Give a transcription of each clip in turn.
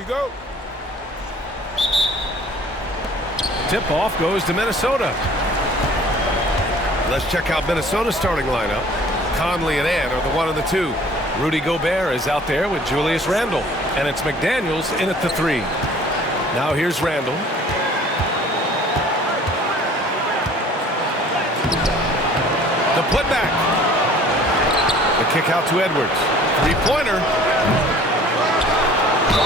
we go. Tip-off goes to Minnesota. Let's check out Minnesota's starting lineup. Conley and Ant are the 1 and the 2. Rudy Gobert is out there with Julius Randle. And it's McDaniels in at the 3. Now here's Randle. The putback. The kick out to Edwards. Three-pointer.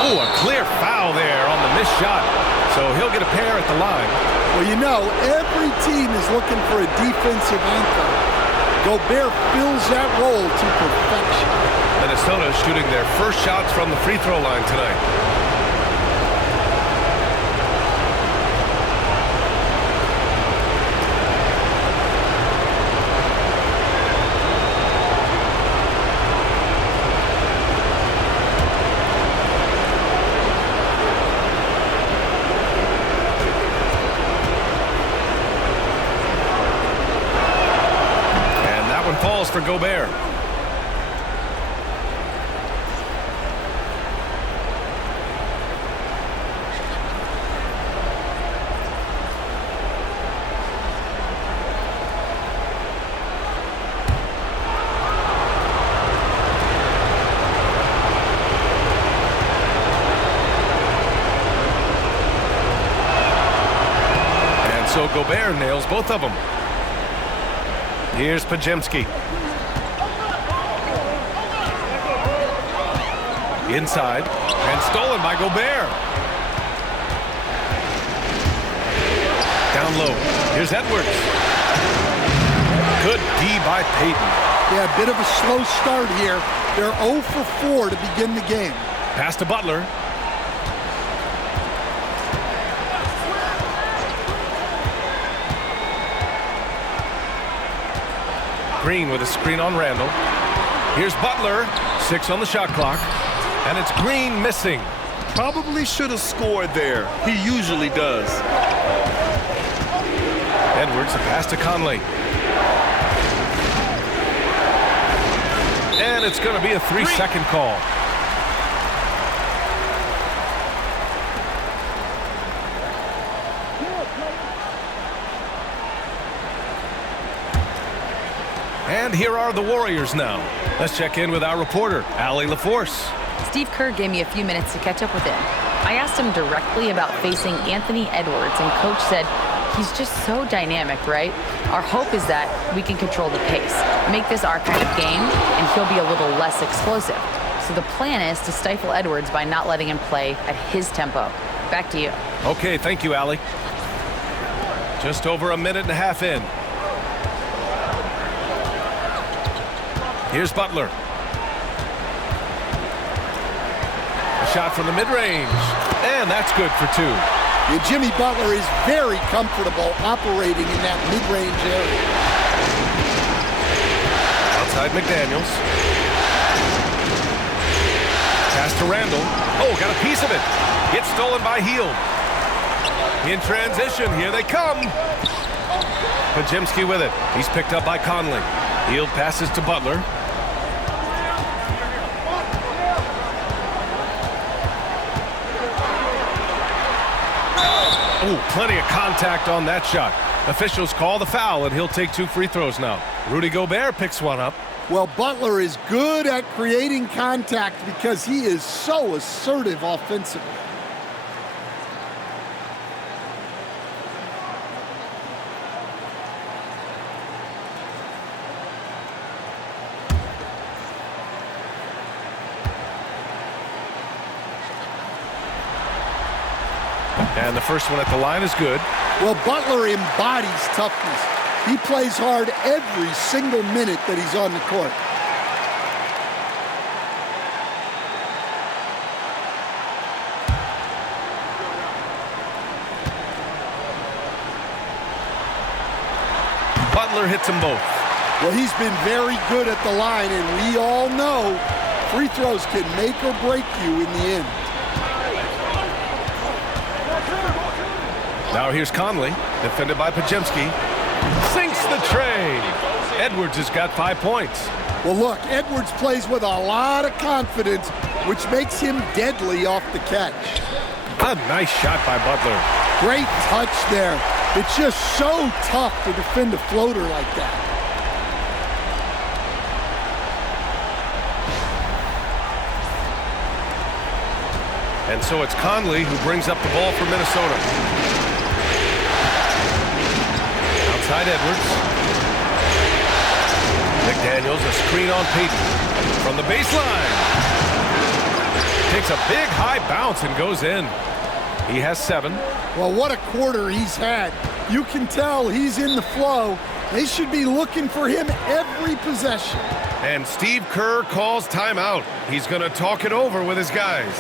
Oh, a clear foul there on the missed shot. So he'll get a pair at the line. Well, you know, every team is looking for a defensive anchor. Gobert fills that role to perfection. Minnesota is shooting their first shots from the free throw line tonight. Falls for Gobert. And so Gobert nails both of them. Here's Pajemski. Inside, and stolen by Gobert. Down low. Here's Edwards. Good D by Payton. Yeah, a bit of a slow start here. They're 0 for 4 to begin the game. Pass to Butler. Green with a screen on Randle. Here's Butler. 6 on the shot clock. And it's Green missing. Probably should have scored there. He usually does. Edwards, a pass to Conley. And it's going to be a 3-second call. And here are the Warriors now. Let's check in with our reporter, Allie LaForce. Steve Kerr gave me a few minutes to catch up with him. I asked him directly about facing Anthony Edwards, and Coach said he's just so dynamic, right? Our hope is that we can control the pace, make this our kind of game, and he'll be a little less explosive. So the plan is to stifle Edwards by not letting him play at his tempo. Back to you. Okay, thank you, Allie. Just over a minute and a half in. Here's Butler. A shot from the mid-range. And that's good for 2. And Jimmy Butler is very comfortable operating in that mid-range area. Outside McDaniels. Pass to Randle. Oh, got a piece of it. Gets stolen by Hield. In transition, here they come. Pajemski with it. He's picked up by Conley. Hield passes to Butler. Oh, plenty of contact on that shot. Officials call the foul, and he'll take 2 free throws now. Rudy Gobert picks one up. Well, Butler is good at creating contact because he is so assertive offensively. And the first one at the line is good. Well, Butler embodies toughness. He plays hard every single minute that he's on the court. Butler hits them both. Well, he's been very good at the line, and we all know free throws can make or break you in the end. Now here's Conley, defended by Pajemski. Sinks the tray. Edwards has got 5 points. Well, look, Edwards plays with a lot of confidence, which makes him deadly off the catch. A nice shot by Butler. Great touch there. It's just so tough to defend a floater like that. And so it's Conley who brings up the ball for Minnesota. Outside Edwards. McDaniels, a screen on Payton. From the baseline. Takes a big high bounce and goes in. He has 7. Well, what a quarter he's had. You can tell he's in the flow. They should be looking for him every possession. And Steve Kerr calls timeout. He's going to talk it over with his guys.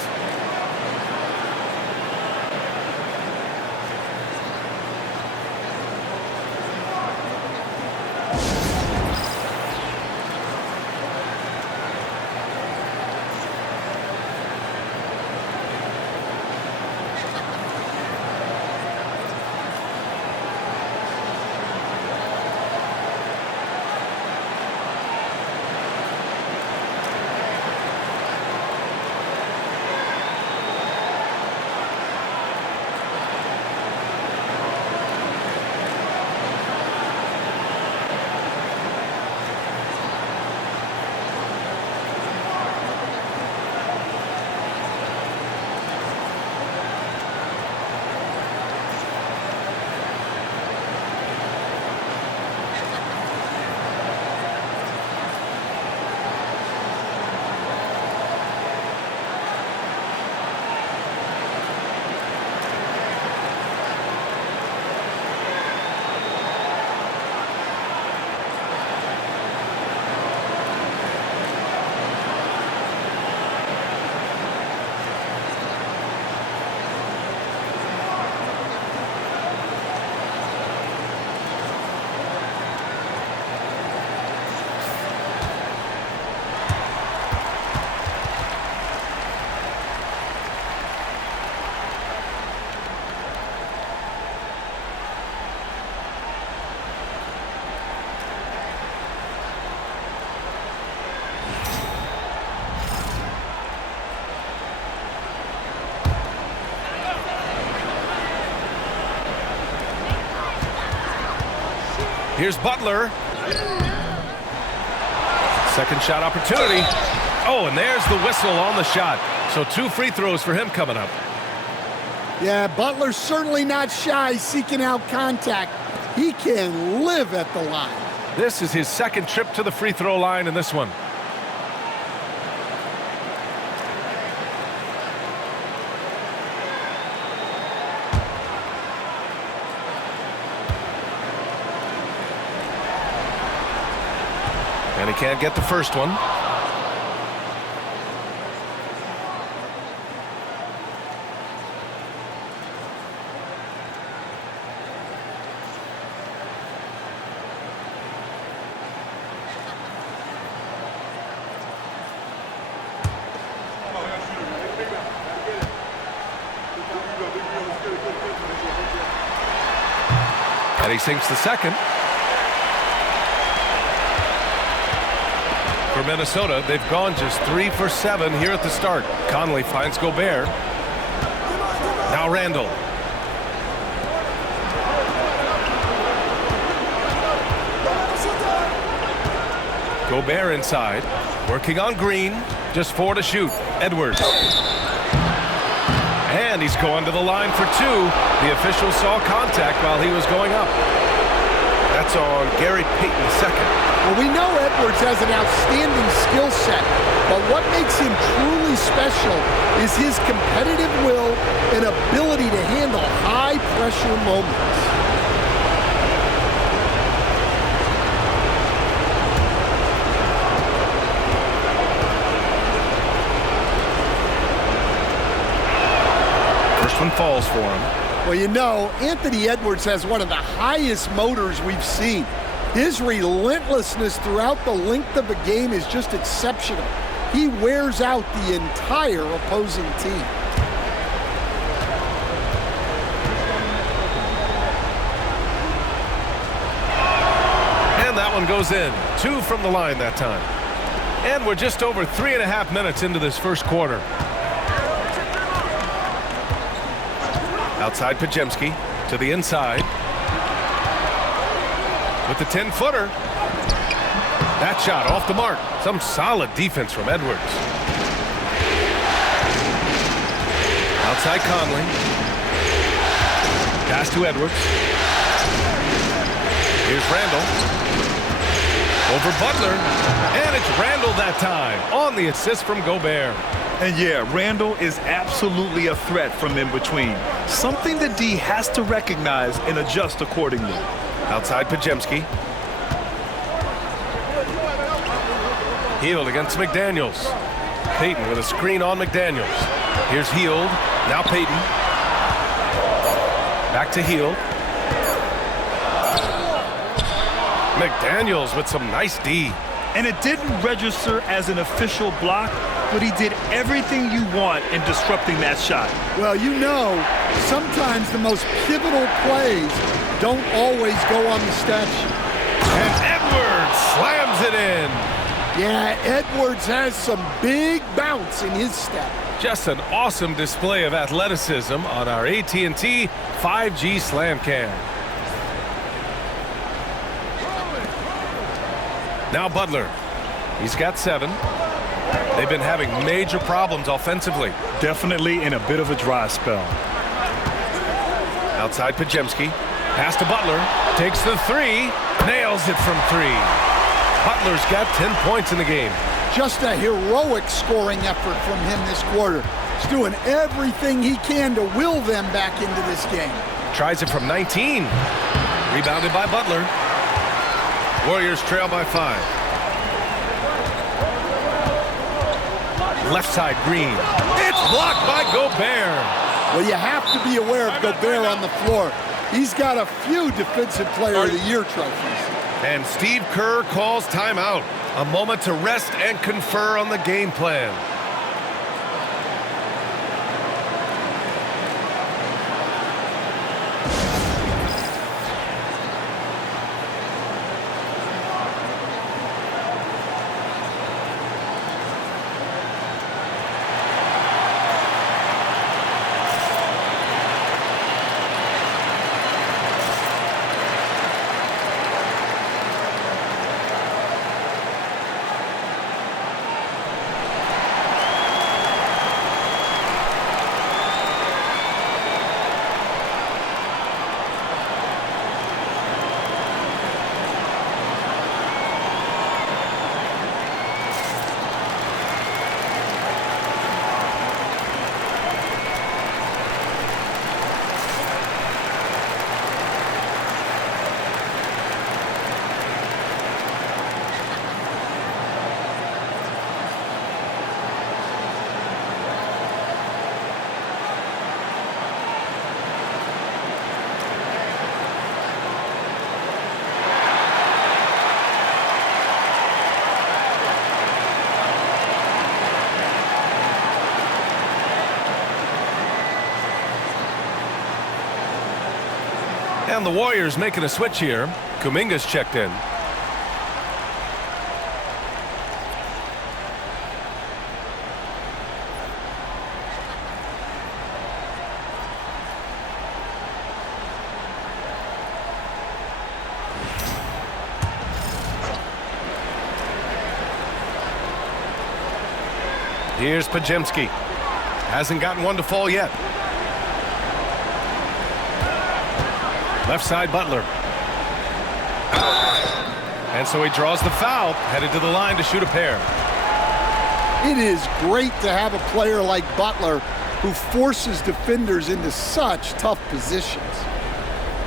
Here's Butler. Second shot opportunity. Oh, and there's the whistle on the shot. So 2 free throws for him coming up. Yeah, Butler's certainly not shy seeking out contact. He can live at the line. This is his second trip to the free throw line in this one. And he can't get the first one. And he sinks the second. For Minnesota, they've gone just 3 for 7 here at the start. Conley finds Gobert. Now Randall. Gobert inside. Working on Green. Just 4 to shoot. Edwards. And he's going to the line for 2. The official saw contact while he was going up. That's on Gary Payton second. Well, we know Edwards has an outstanding skill set, but what makes him truly special is his competitive will and ability to handle high-pressure moments. First one falls for him. Well, you know, Anthony Edwards has one of the highest motors we've seen. His relentlessness throughout the length of a game is just exceptional. He wears out the entire opposing team. And that one goes in. 2 from the line that time. And we're just over 3.5 minutes into this first quarter. Outside Pajemski to the inside. With the 10-footer. That shot off the mark. Some solid defense from Edwards. Outside Conley. Pass to Edwards. Here's Randall. Over Butler. And it's Randall that time on the assist from Gobert. And yeah, Randall is absolutely a threat from in between. Something that D has to recognize and adjust accordingly. Outside Pajemski. Hield against McDaniels. Payton with a screen on McDaniels. Here's Hield. Now Payton. Back to Hield. McDaniels with some nice D. And it didn't register as an official block, but he did everything you want in disrupting that shot. Well, you know, sometimes the most pivotal plays don't always go on the stat sheet. And Edwards slams it in. Yeah, Edwards has some big bounce in his step. Just an awesome display of athleticism on our AT&T 5G Slam Cam. Now Butler. He's got 7. They've been having major problems offensively. Definitely in a bit of a dry spell. Outside Pajemski. Pass to Butler. Takes the 3. Nails it from 3. Butler's got 10 points in the game. Just a heroic scoring effort from him this quarter. He's doing everything he can to will them back into this game. Tries it from 19. Rebounded by Butler. Warriors trail by 5. Left side Green. It's blocked by Gobert. Well, you have to be aware of Gobert on the floor. He's got a few Defensive Player of the Year trophies. And Steve Kerr calls timeout. A moment to rest and confer on the game plan. And the Warriors making a switch here. Kuminga's checked in. Here's Pajemski. Hasn't gotten one to fall yet. Left side Butler. And so he draws the foul, headed to the line to shoot a pair. It is great to have a player like Butler who forces defenders into such tough positions.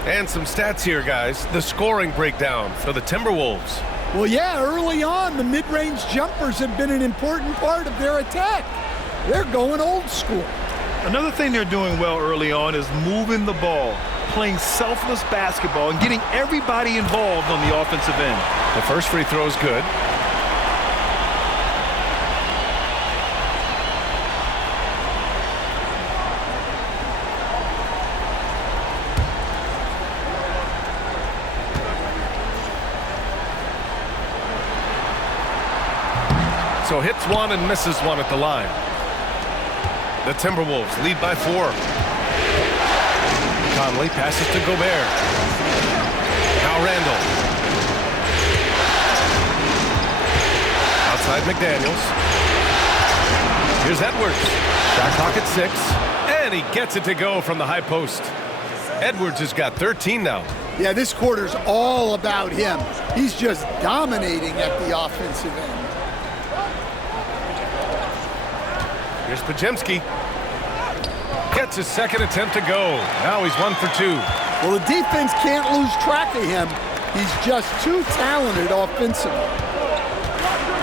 And some stats here, guys. The scoring breakdown for the Timberwolves. Well, yeah, early on, the mid-range jumpers have been an important part of their attack. They're going old school. Another thing they're doing well early on is moving the ball, playing selfless basketball, and getting everybody involved on the offensive end. The first free throw is good. So hits one and misses one at the line. The Timberwolves lead by 4. Conley passes to Gobert. Now Randall. Outside McDaniels. Here's Edwards. Shot clock at 6. And he gets it to go from the high post. Edwards has got 13 now. Yeah, this quarter's all about him. He's just dominating at the offensive end. Here's Podziemski. Gets his second attempt to go. Now he's 1 for 2. Well, the defense can't lose track of him. He's just too talented offensively.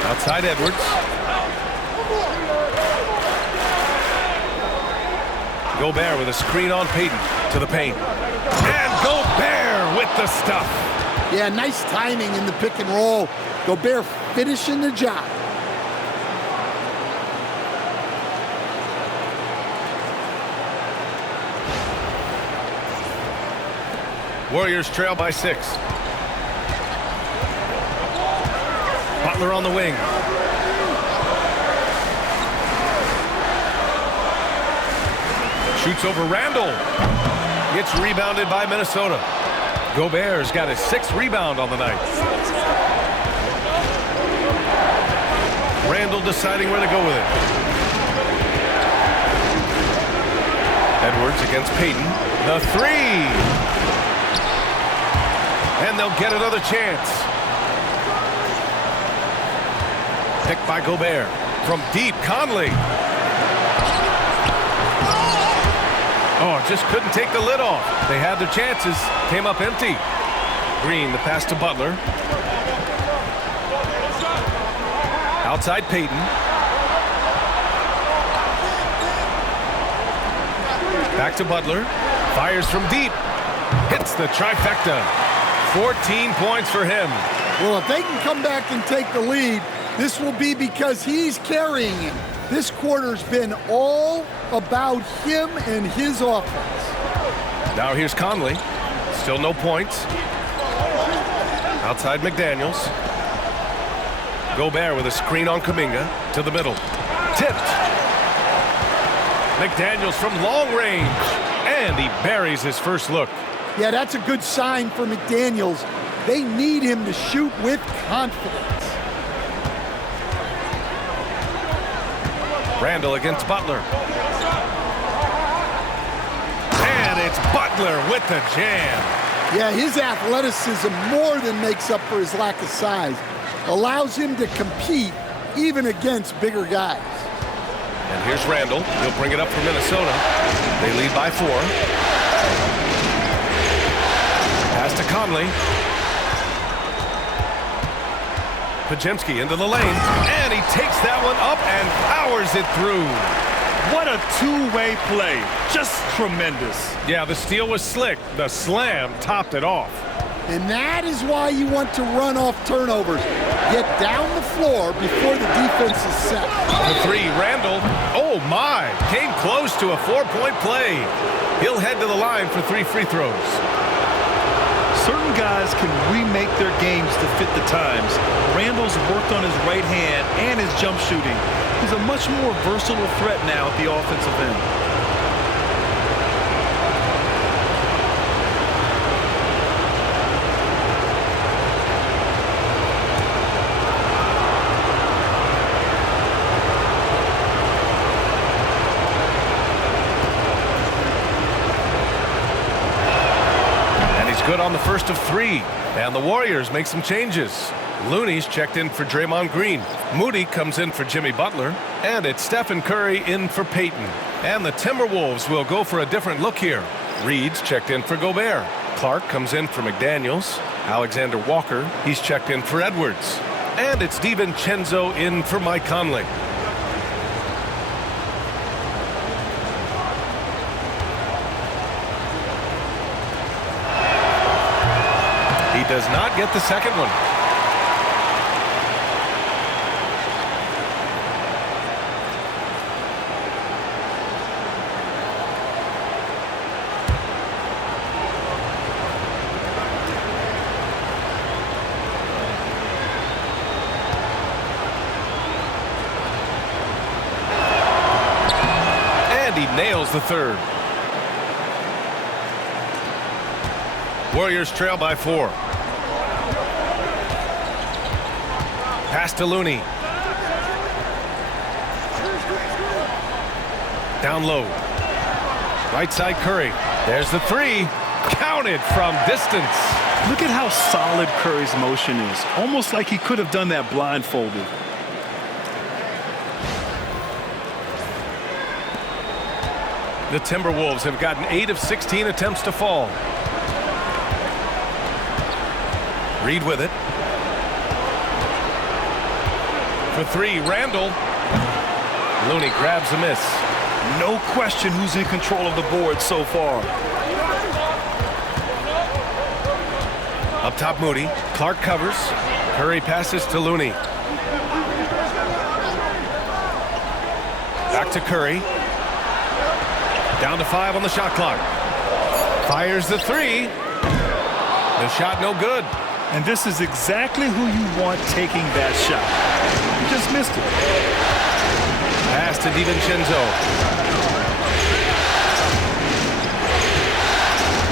Outside Edwards. Gobert with a screen on Payton to the paint. And Gobert with the stuff. Yeah, nice timing in the pick and roll. Gobert finishing the job. Warriors trail by 6. Butler on the wing. Shoots over Randall. Gets rebounded by Minnesota. Gobert's got his 6th rebound on the night. Randall deciding where to go with it. Edwards against Payton. The 3. And they'll get another chance. Picked by Gobert. From deep, Conley. Oh, just couldn't take the lid off. They had their chances. Came up empty. Green, the pass to Butler. Outside Payton. Back to Butler. Fires from deep. Hits the trifecta. 14 points for him. Well, if they can come back and take the lead, this will be because he's carrying him. This quarter's been all about him and his offense. Now here's Conley. Still no points. Outside McDaniels. Gobert with a screen on Kuminga to the middle. Tipped. McDaniels from long range. And he buries his first look. Yeah, that's a good sign for McDaniels. They need him to shoot with confidence. Randall against Butler. And it's Butler with the jam. Yeah, his athleticism more than makes up for his lack of size. Allows him to compete even against bigger guys. And here's Randall. He'll bring it up for Minnesota. They lead by 4. Pass to Conley. Podziemski into the lane. And he takes that one up and powers it through. What a two-way play. Just tremendous. Yeah, the steal was slick. The slam topped it off. And that is why you want to run off turnovers. Get down the floor before the defense is set. The 3, Randall. Oh, my. Came close to a 4-point play. He'll head to the line for 3 free throws. Certain guys can remake their games to fit the times. Randall's worked on his right hand and his jump shooting. He's a much more versatile threat now at the offensive end. Good on the first of 3. And the Warriors make some changes. Looney's checked in for Draymond Green. Moody comes in for Jimmy Butler. And it's Stephen Curry in for Payton. And the Timberwolves will go for a different look here. Reed's checked in for Gobert. Clark comes in for McDaniels. Alexander Walker, he's checked in for Edwards. And it's DiVincenzo in for Mike Conley. He does not get the second one. And he nails the third. Warriors trail by 4. Pass to Looney. Down low. Right side Curry. There's the three. Counted from distance. Look at how solid Curry's motion is. Almost like he could have done that blindfolded. The Timberwolves have gotten 8 of 16 attempts to fall. Reed with it. For 3, Randall. Looney grabs a miss. No question who's in control of the board so far. Up top, Moody. Clark covers. Curry passes to Looney. Back to Curry. Down to 5 on the shot clock. Fires the 3. The shot no good. And this is exactly who you want taking that shot. He just missed it. Pass to DiVincenzo.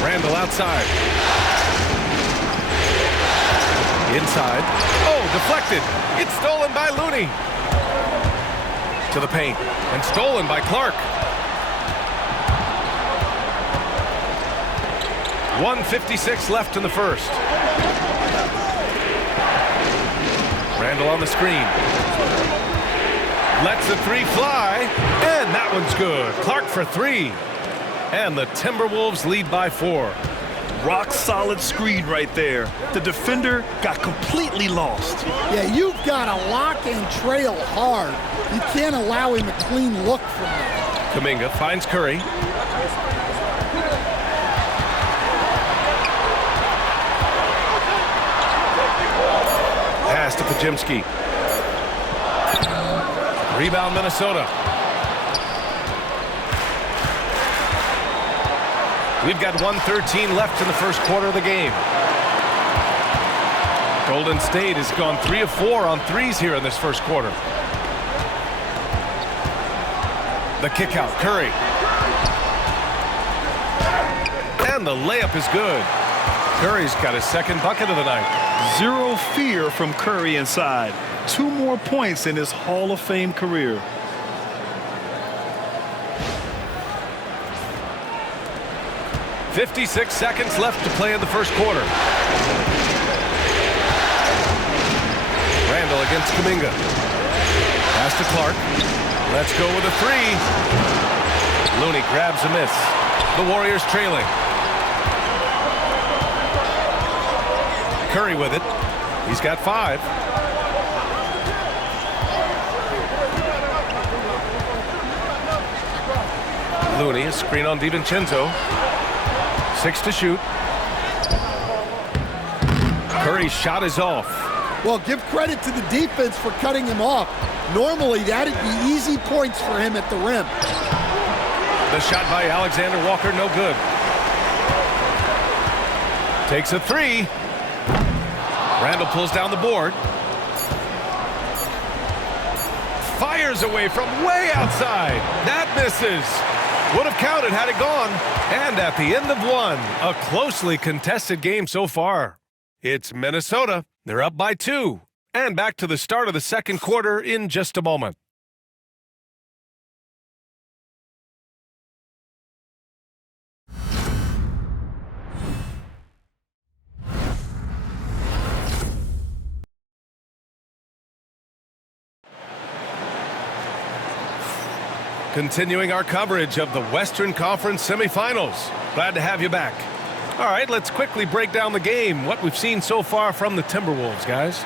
Randall outside. Inside. Oh, deflected. It's stolen by Looney. To the paint. And stolen by Clark. 1:56 left in the first. Randall on the screen. Lets the 3 fly. And that one's good. Clark for 3. And the Timberwolves lead by 4. Rock solid screen right there. The defender got completely lost. Yeah, you've got to lock and trail hard. You can't allow him a clean look from that. Kuminga finds Curry. Pass to Pajimski. Rebound Minnesota. We've got 1:13 left in the first quarter of the game. Golden State has gone 3 of 4 on threes here in this first quarter. The kick out, Curry. And the layup is good. Curry's got his second bucket of the night. Zero fear from Curry inside. 2 more points in his Hall of Fame career. .56 seconds left to play in the first quarter. Randall against Kuminga. Pass to Clark. Let's go with a 3. Looney grabs a miss. The Warriors trailing. Curry with it. He's got 5. Looney, a screen on DiVincenzo. 6 to shoot. Curry's shot is off. Well, give credit to the defense for cutting him off. Normally, that'd be easy points for him at the rim. The shot by Alexander Walker, no good. Takes a 3. Randall pulls down the board. Fires away from way outside. That misses. Would have counted had it gone. And at the end of 1, a closely contested game so far. It's Minnesota. They're up by 2. And back to the start of the second quarter in just a moment. Continuing our coverage of the Western Conference semifinals. Glad to have you back. All right, let's quickly break down the game, what we've seen so far from the Timberwolves, guys.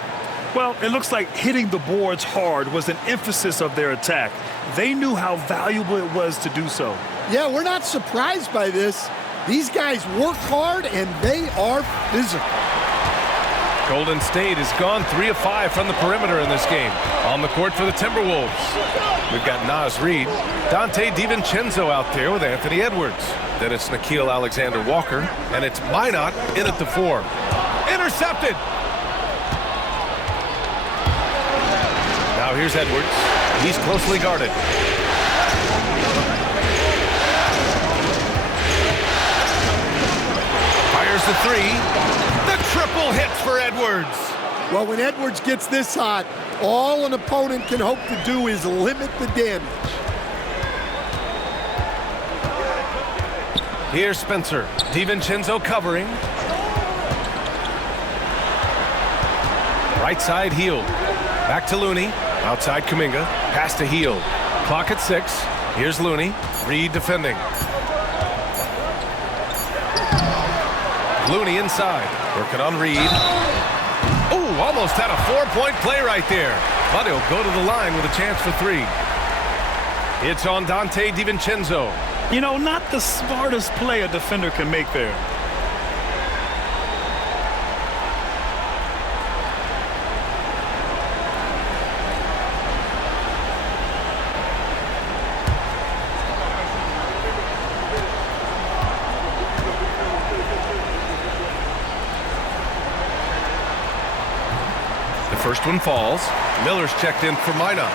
Well, it looks like hitting the boards hard was an emphasis of their attack. They knew how valuable it was to do so. Yeah, we're not surprised by this. These guys work hard, and they are physical. Golden State has gone 3 of 5 from the perimeter in this game. On the court for the Timberwolves, we've got Naz Reid, Dante DiVincenzo out there with Anthony Edwards. Then it's Nickeil Alexander-Walker, and it's Minot in at the 4. Intercepted! Now here's Edwards. He's closely guarded. the three. The triple hits for Edwards. Well, when Edwards gets this hot, all an opponent can hope to do is limit the damage. Here's Spencer. DiVincenzo covering. Right side, Hield. Back to Looney. Outside, Kuminga. Pass to Hield. Clock at 6. Here's Looney. Reed defending. Looney inside. Working on Reed. Ooh, almost had a 4-point play right there. But he'll go to the line with a chance for 3. It's on Dante DiVincenzo. You know, not the smartest play a defender can make there. The first one falls. Miller's checked in for Minot.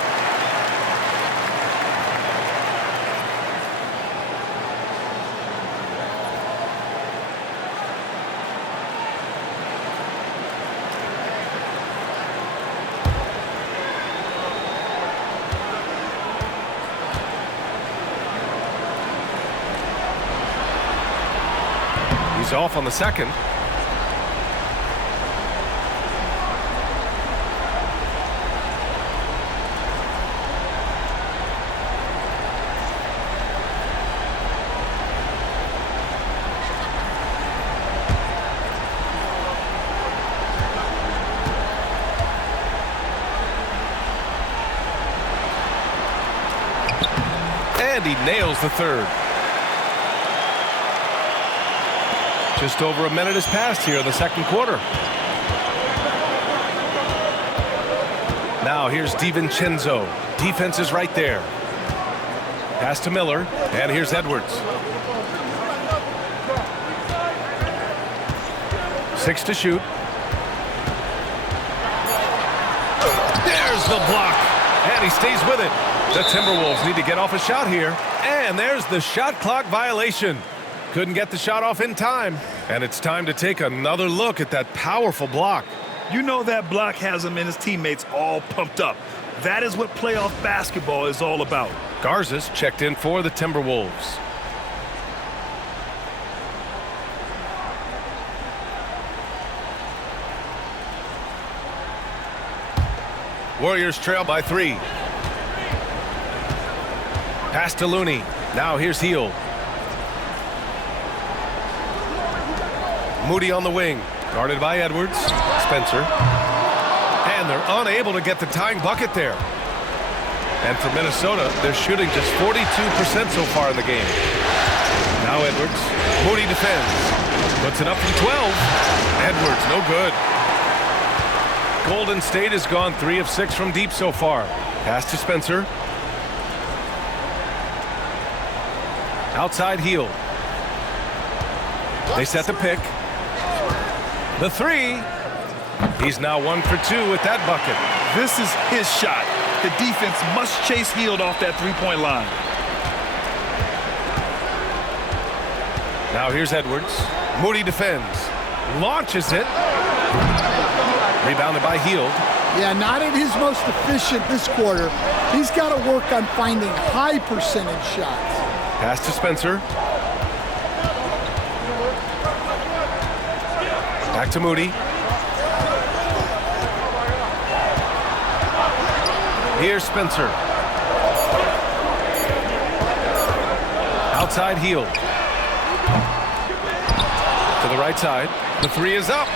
He's off on the second. And he nails the third. Just over a minute has passed here in the second quarter. Now here's DiVincenzo. Defense is right there. Pass to Miller. And here's Edwards. 6 to shoot. There's the block. And he stays with it. The Timberwolves need to get off a shot here. And there's the shot clock violation. Couldn't get the shot off in time. And it's time to take another look at that powerful block. You know that block has him and his teammates all pumped up. That is what playoff basketball is all about. Garza's checked in for the Timberwolves. Warriors trail by 3. Pass to Looney. Now here's Hield. Moody on the wing. Guarded by Edwards. Spencer. And they're unable to get the tying bucket there. And for Minnesota, they're shooting just 42% so far in the game. Now Edwards. Moody defends. Puts it up from 12. Edwards, no good. Golden State has gone 3 of 6 from deep so far. Pass to Spencer. Outside Hield. They set the pick. The 3. He's now 1 for 2 with that bucket. This is his shot. The defense must chase Hield off that three-point line. Now here's Edwards. Moody defends. Launches it. Rebounded by Hield. Yeah, not at his most efficient this quarter. He's got to work on finding high percentage shots. Pass to Spencer. Back to Moody. Here's Spencer. Outside Hield. To the right side. The 3 is up.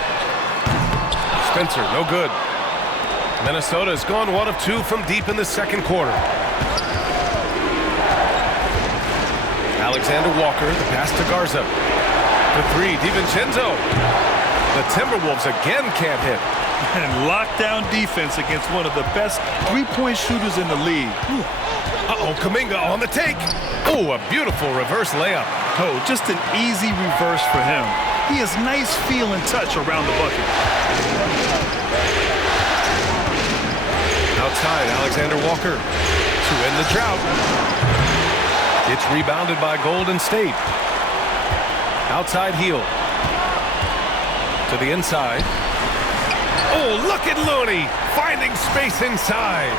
Spencer, no good. Minnesota has gone 1 of 2 from deep in the second quarter. Alexander Walker, the pass to Garza. The 3, DiVincenzo. The Timberwolves again can't hit. And lockdown defense against one of the best three-point shooters in the league. Uh-oh, Kuminga on the take. Oh, a beautiful reverse layup. Oh, just an easy reverse for him. He has nice feel and touch around the bucket. Outside, Alexander Walker to end the drought. It's rebounded by Golden State. Outside Hield. To the inside. Oh, look at Looney finding space inside.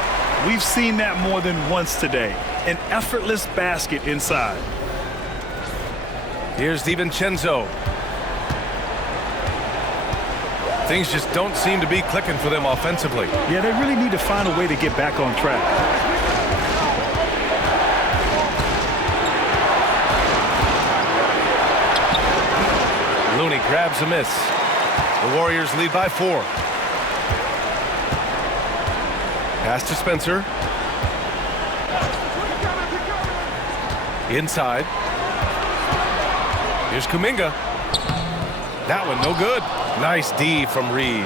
We've seen that more than once today. An effortless basket inside. Here's DiVincenzo. Things just don't seem to be clicking for them offensively. Yeah, they really need to find a way to get back on track. Looney grabs a miss. The Warriors lead by 4. Pass to Spencer. Inside. Here's Kuminga. That one no good. Nice D from Reed.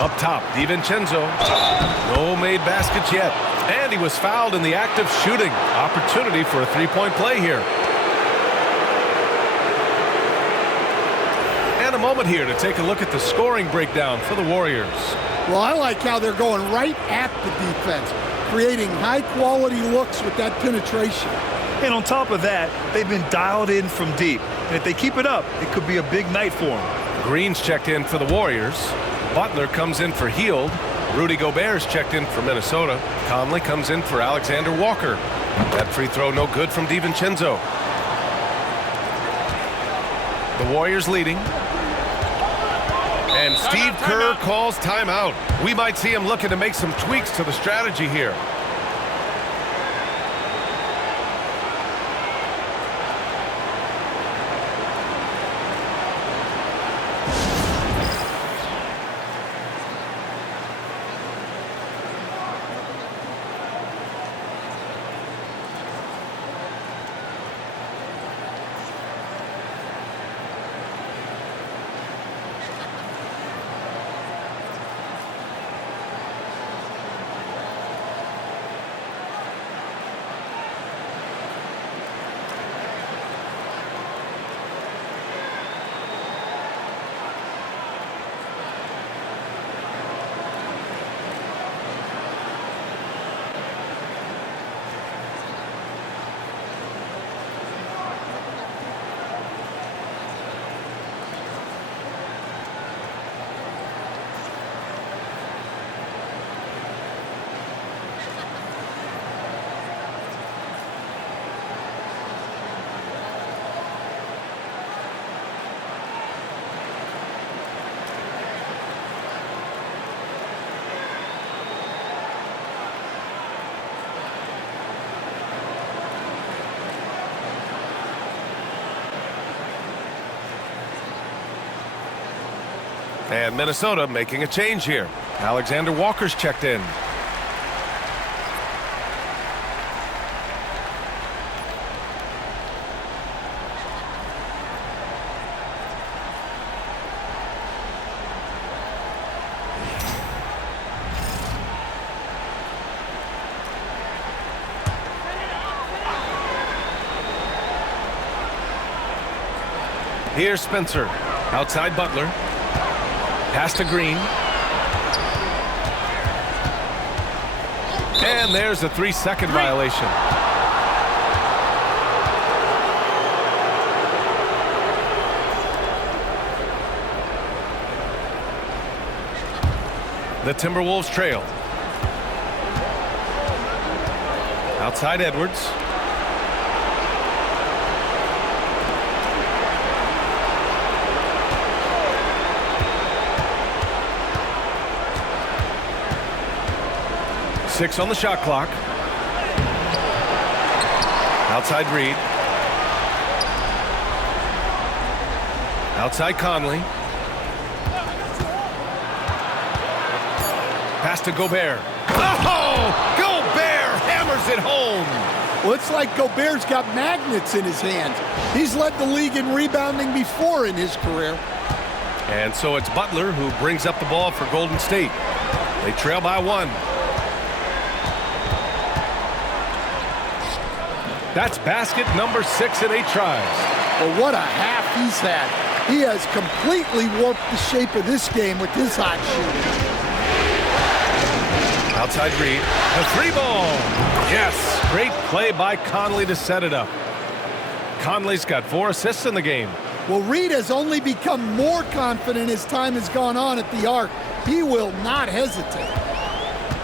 Up top, DiVincenzo. No made baskets yet. And he was fouled in the act of shooting. Opportunity for a three-point play here. And a moment here to take a look at the scoring breakdown for the Warriors. Well, I like how they're going right at the defense, creating high-quality looks with that penetration. And on top of that, they've been dialed in from deep. And if they keep it up, it could be a big night for them. Green's checked in for the Warriors. Butler comes in for Hield. Rudy Gobert's checked in for Minnesota. Conley comes in for Alexander Walker. That free throw no good from DiVincenzo. The Warriors leading. And Steve Kerr calls timeout. We might see him looking to make some tweaks to the strategy here. And Minnesota making a change here. Alexander Walker's checked in. Here's Spencer. Outside Butler. Pass to Green. And there's a 3-second violation. The Timberwolves trail. Outside Edwards. Six on the shot clock. Outside Reed. Outside Conley. Pass to Gobert. Oh! Gobert hammers it home. Well, it's like Gobert's got magnets in his hands. He's led the league in rebounding before in his career. And so it's Butler who brings up the ball for Golden State. They trail by 1. That's basket number 6 in 8 tries. Well, what a half he's had. He has completely warped the shape of this game with his hot shooting. Outside Reed. The 3 ball. Yes. Great play by Conley to set it up. Conley's got 4 assists in the game. Well, Reed has only become more confident as time has gone on at the arc. He will not hesitate.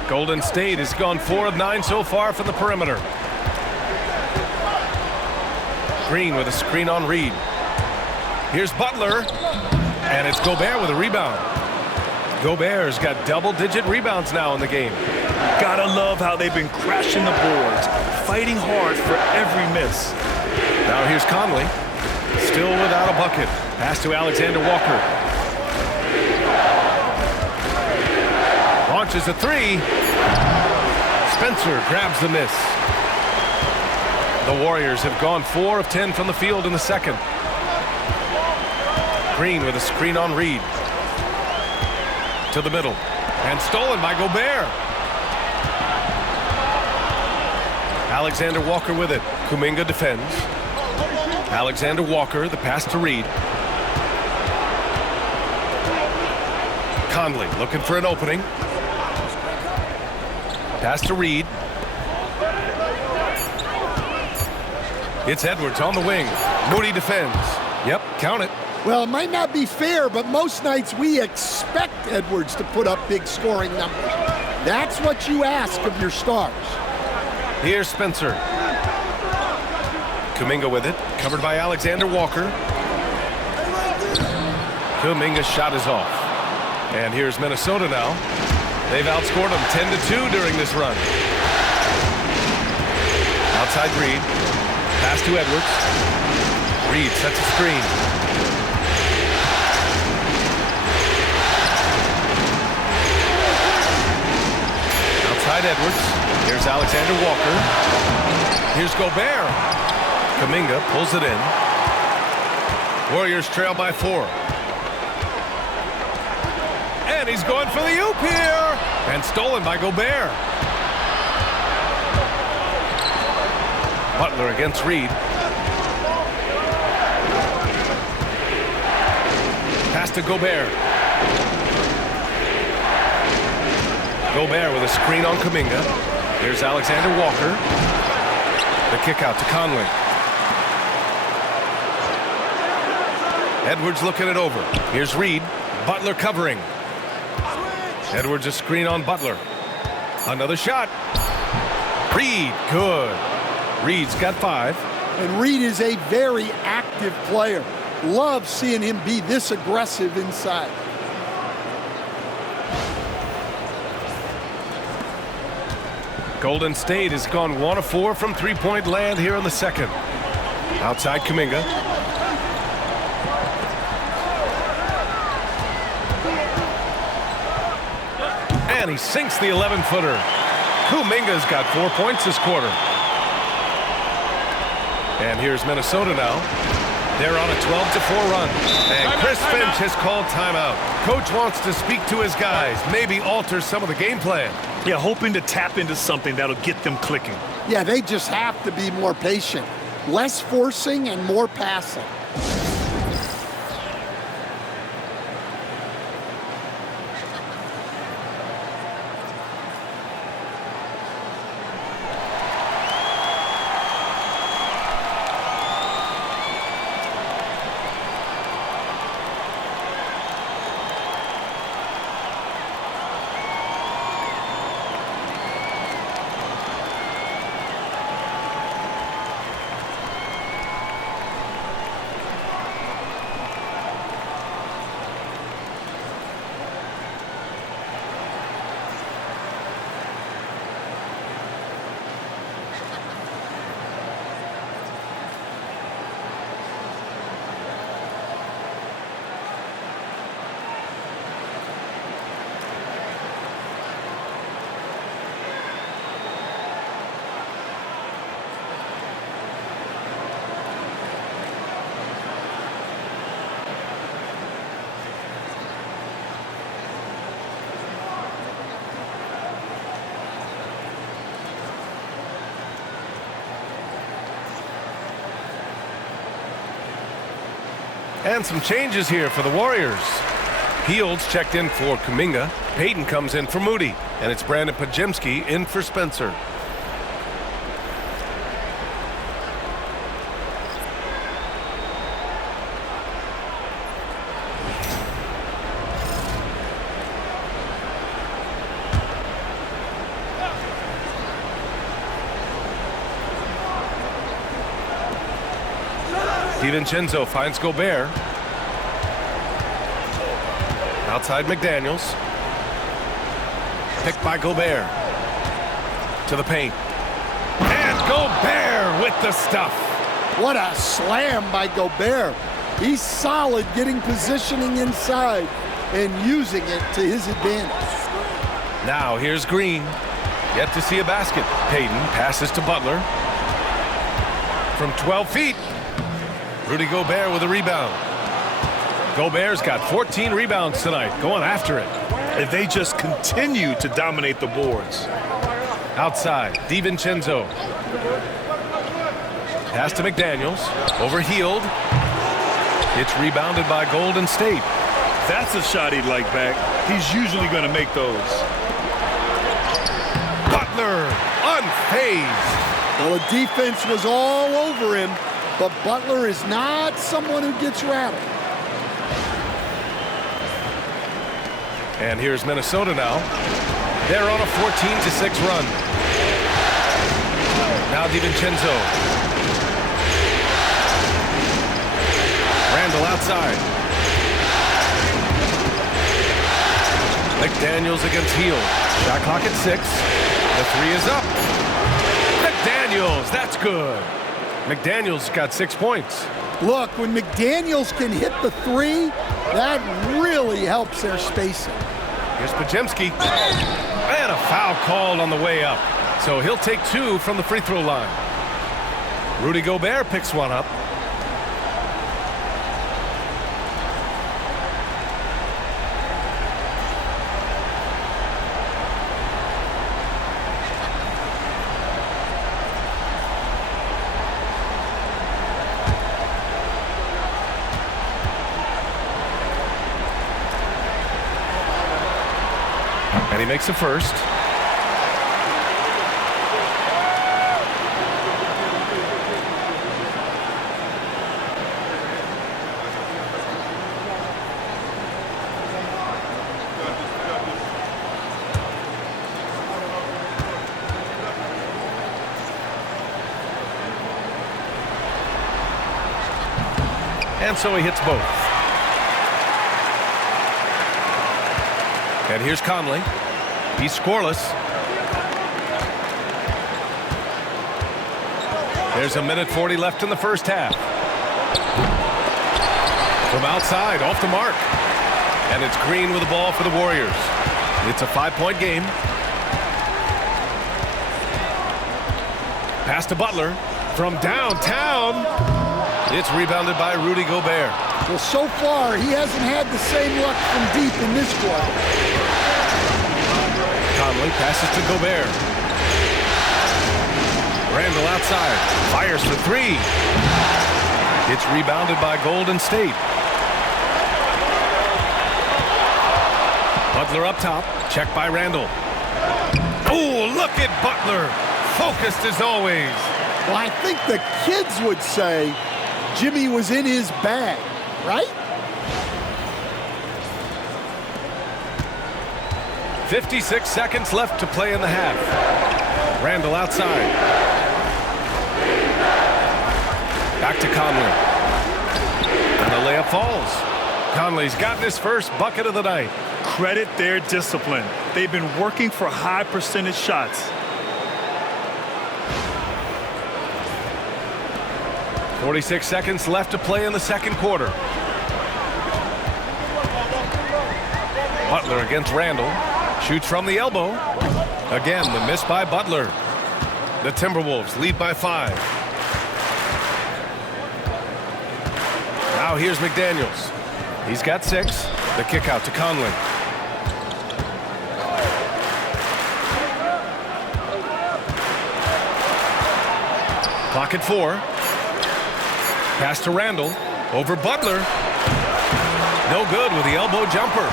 Golden State has gone 4 of 9 so far from the perimeter. Green with a screen on Reed. Here's Butler, and it's Gobert with a rebound. Gobert's got double-digit rebounds now in the game. Gotta love how they've been crashing the boards, fighting hard for every miss. Now here's Conley, still without a bucket. Pass to Alexander Walker. Launches a 3. Spencer grabs the miss. The Warriors have gone 4 of 10 from the field in the second. Green with a screen on Reed. To the middle. And stolen by Gobert. Alexander Walker with it. Kuminga defends. Alexander Walker, the pass to Reed. Conley looking for an opening. Pass to Reed. It's Edwards on the wing. Moody defends. Yep, count it. Well, it might not be fair, but most nights we expect Edwards to put up big scoring numbers. That's what you ask of your stars. Here's Spencer. Kuminga with it, covered by Alexander Walker. Kuminga's shot is off. And here's Minnesota now. They've outscored them 10-2 during this run. Outside Reed. Pass to Edwards. Reed sets a screen. Outside Edwards. Here's Alexander Walker. Here's Gobert. Kuminga pulls it in. Warriors trail by 4. And he's going for the oop here. And stolen by Gobert. Butler against Reed. Pass to Gobert. Gobert with a screen on Kuminga. Here's Alexander Walker. The kick out to Conley. Edwards looking it over. Here's Reed. Butler covering. Edwards a screen on Butler. Another shot. Reed, good. Reed's got 5. And Reed is a very active player. Love seeing him be this aggressive inside. Golden State has gone 1 of 4 from three-point land here in the second. Outside Kuminga. And he sinks the 11-footer. Kuminga's got 4 points this quarter. And here's Minnesota now. They're on a 12-4 run. And Chris Finch has called timeout. Coach wants to speak to his guys, maybe alter some of the game plan. Yeah, hoping to tap into something that'll get them clicking. Yeah, they just have to be more patient. Less forcing and more passing. And some changes here for the Warriors. Fields checked in for Kuminga. Payton comes in for Moody. And it's Brandon Pajemski in for Spencer. DiVincenzo finds Gobert. Outside McDaniels. Picked by Gobert. To the paint. And Gobert with the stuff. What a slam by Gobert. He's solid getting positioning inside and using it to his advantage. Now here's Green. Yet to see a basket. Payton passes to Butler. From 12 feet. Rudy Gobert with a rebound. Gobert's got 14 rebounds tonight. Going after it. And they just continue to dominate the boards. Outside, DiVincenzo. Pass to McDaniels. Overhealed. It's rebounded by Golden State. That's a shot he'd like back. He's usually going to make those. Butler, unfazed. Well, the defense was all over him, but Butler is not someone who gets rattled. And here's Minnesota now. They're on a 14-6 run. Now DiVincenzo. Randall outside. McDaniels against Hield. Shot clock at 6. The 3 is up. McDaniels, that's good. McDaniels got 6 points. Look, when McDaniels can hit the 3, that really helps their spacing. Here's Podziemski. And a foul called on the way up. So he'll take 2 from the free throw line. Rudy Gobert picks one up. And he makes the first. And so he hits both. And here's Conley. He's scoreless. There's 1:40 left in the first half. From outside, off the mark. And it's Green with the ball for the Warriors. It's a 5-point game. Pass to Butler from downtown. It's rebounded by Rudy Gobert. Well, so far, he hasn't had the same luck from deep in this quarter. Conley passes to Gobert. Randall outside. Fires for 3. It's rebounded by Golden State. Butler up top. Checked by Randall. Oh, look at Butler. Focused as always. Well, I think the kids would say Jimmy was in his bag, right? 56 seconds left to play in the half. Randall outside. Back to Conley. And the layup falls. Conley's gotten his first bucket of the night. Credit their discipline. They've been working for high percentage shots. 46 seconds left to play in the second quarter. Butler against Randall. Shoots from the elbow. Again, the miss by Butler. The Timberwolves lead by 5. Now here's McDaniels. He's got 6. The kick out to Conley. Clock at 4. Pass to Randall. Over Butler. No good with the elbow jumper.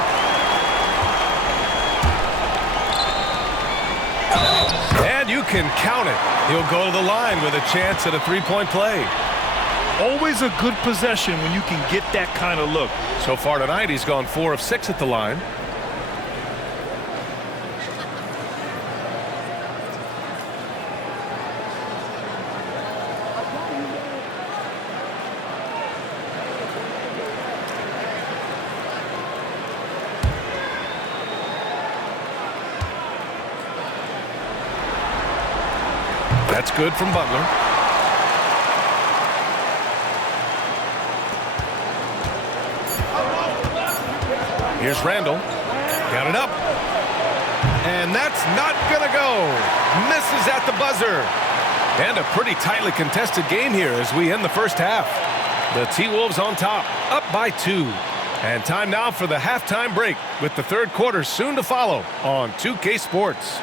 And you can count it. He'll go to the line with a chance at a 3-point play. Always a good possession when you can get that kind of look. So far tonight, he's gone 4 of 6 at the line. That's good from Butler. Here's Randall. Got it up. And that's not going to go. Misses at the buzzer. And a pretty tightly contested game here as we end the first half. The T-Wolves on top, up by 2. And time now for the halftime break with the third quarter soon to follow on 2K Sports.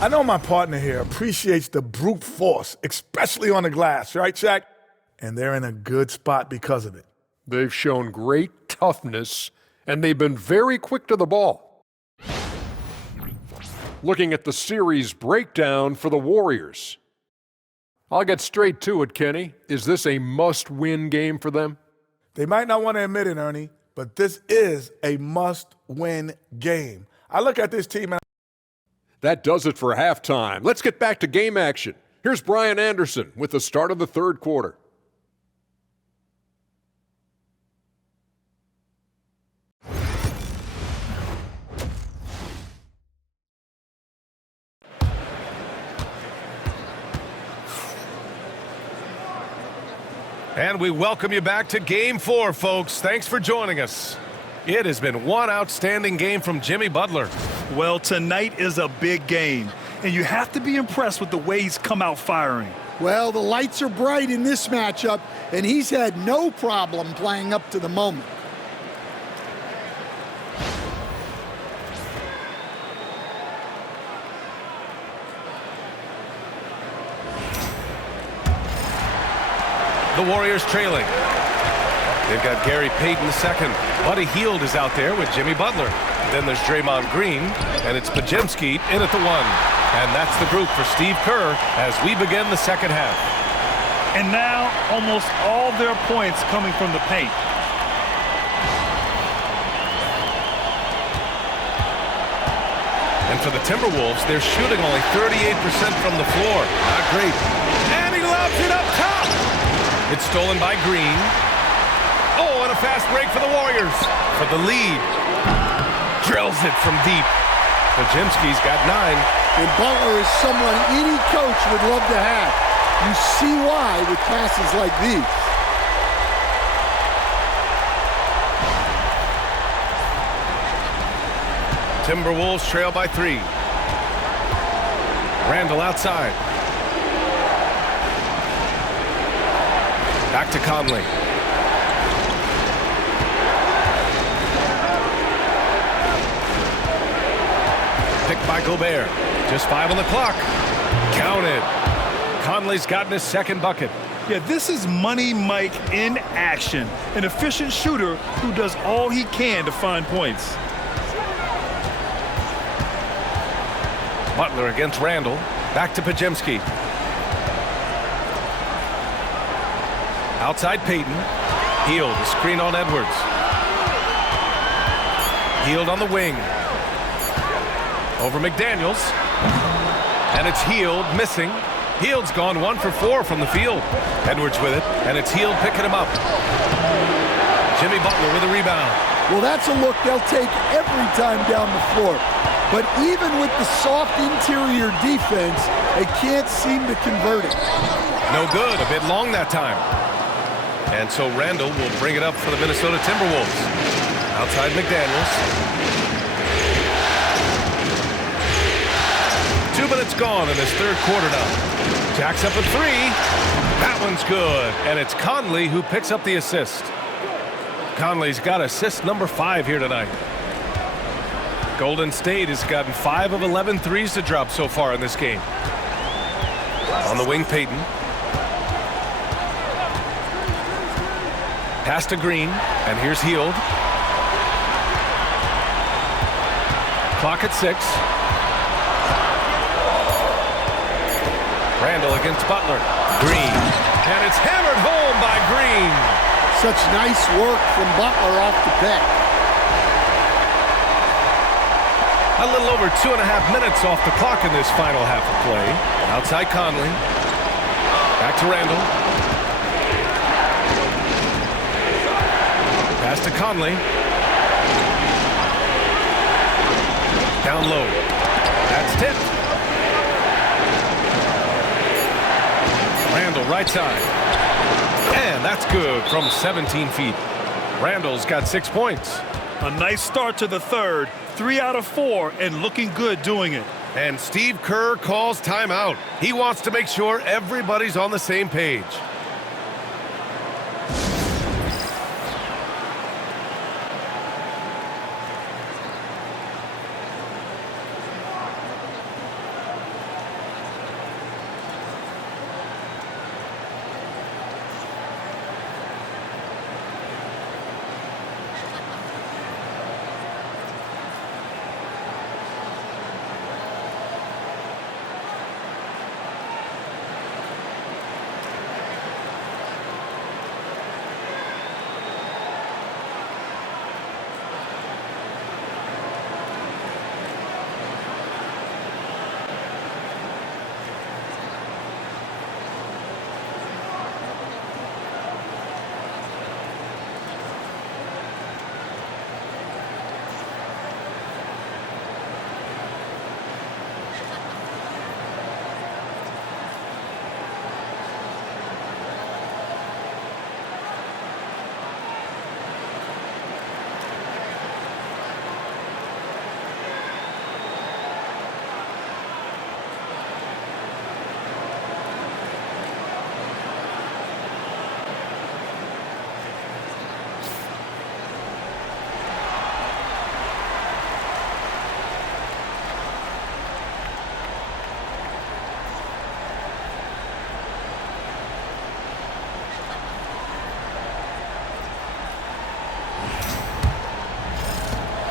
I know my partner here appreciates the brute force, especially on the glass, right, Shaq? And they're in a good spot because of it. They've shown great toughness, and they've been very quick to the ball. Looking at the series breakdown for the Warriors. I'll get straight to it, Kenny. Is this a must-win game for them? They might not want to admit it, Ernie, but this is a must-win game. I look at this team and That does it for halftime. Let's get back to game action. Here's Brian Anderson with the start of the third quarter. And we welcome you back to Game 4, folks. Thanks for joining us. It has been one outstanding game from Jimmy Butler. Well, tonight is a big game, and you have to be impressed with the way he's come out firing. Well, the lights are bright in this matchup, and he's had no problem playing up to the moment. The Warriors trailing. They've got Gary Payton II. Buddy Hield is out there with Jimmy Butler. Then there's Draymond Green, and it's Pajemski in at the 1. And that's the group for Steve Kerr as we begin the second half. And now almost all their points coming from the paint. And for the Timberwolves, they're shooting only 38% from the floor. Not great. And he lobs it up top. It's stolen by Green. Oh, and a fast break for the Warriors for the lead. Drills it from deep. Pajemski's got 9. And Butler is someone any coach would love to have. You see why with passes like these. Timberwolves trail by 3. Randall outside. Back to Conley. Picked by Gobert. Just 5 on the clock. Counted. Conley's gotten his second bucket. Yeah, this is Money Mike in action. An efficient shooter who does all he can to find points. Butler against Randall. Back to Pajemski. Outside Payton. Hield, the screen on Edwards. Hield on the wing. Over McDaniels. And it's Hield missing. Hield's gone 1 for 4 from the field. Edwards with it, and it's Hield picking him up. Jimmy Butler with a rebound. Well, that's a look they'll take every time down the floor. But even with the soft interior defense, they can't seem to convert it. No good, a bit long that time. And so Randall will bring it up for the Minnesota Timberwolves. Outside McDaniels. 2 minutes gone in this third quarter now. Jacks up a 3. That one's good. And it's Conley who picks up the assist. Conley's got assist number 5 here tonight. Golden State has gotten 5 of 11 threes to drop so far in this game. On the wing, Payton. Pass to Green, and here's Hield. Clock at 6. Randall against Butler. Green. And it's hammered home by Green. Such nice work from Butler off the pick. A little over 2.5 minutes off the clock in this final half of play. Outside Conley. Back to Randall. Pass to Conley. Down low. That's tipped. Randall right side. And that's good from 17 feet. Randall's got 6 points. A nice start to the third. 3 out of 4 and looking good doing it. And Steve Kerr calls timeout. He wants to make sure everybody's on the same page.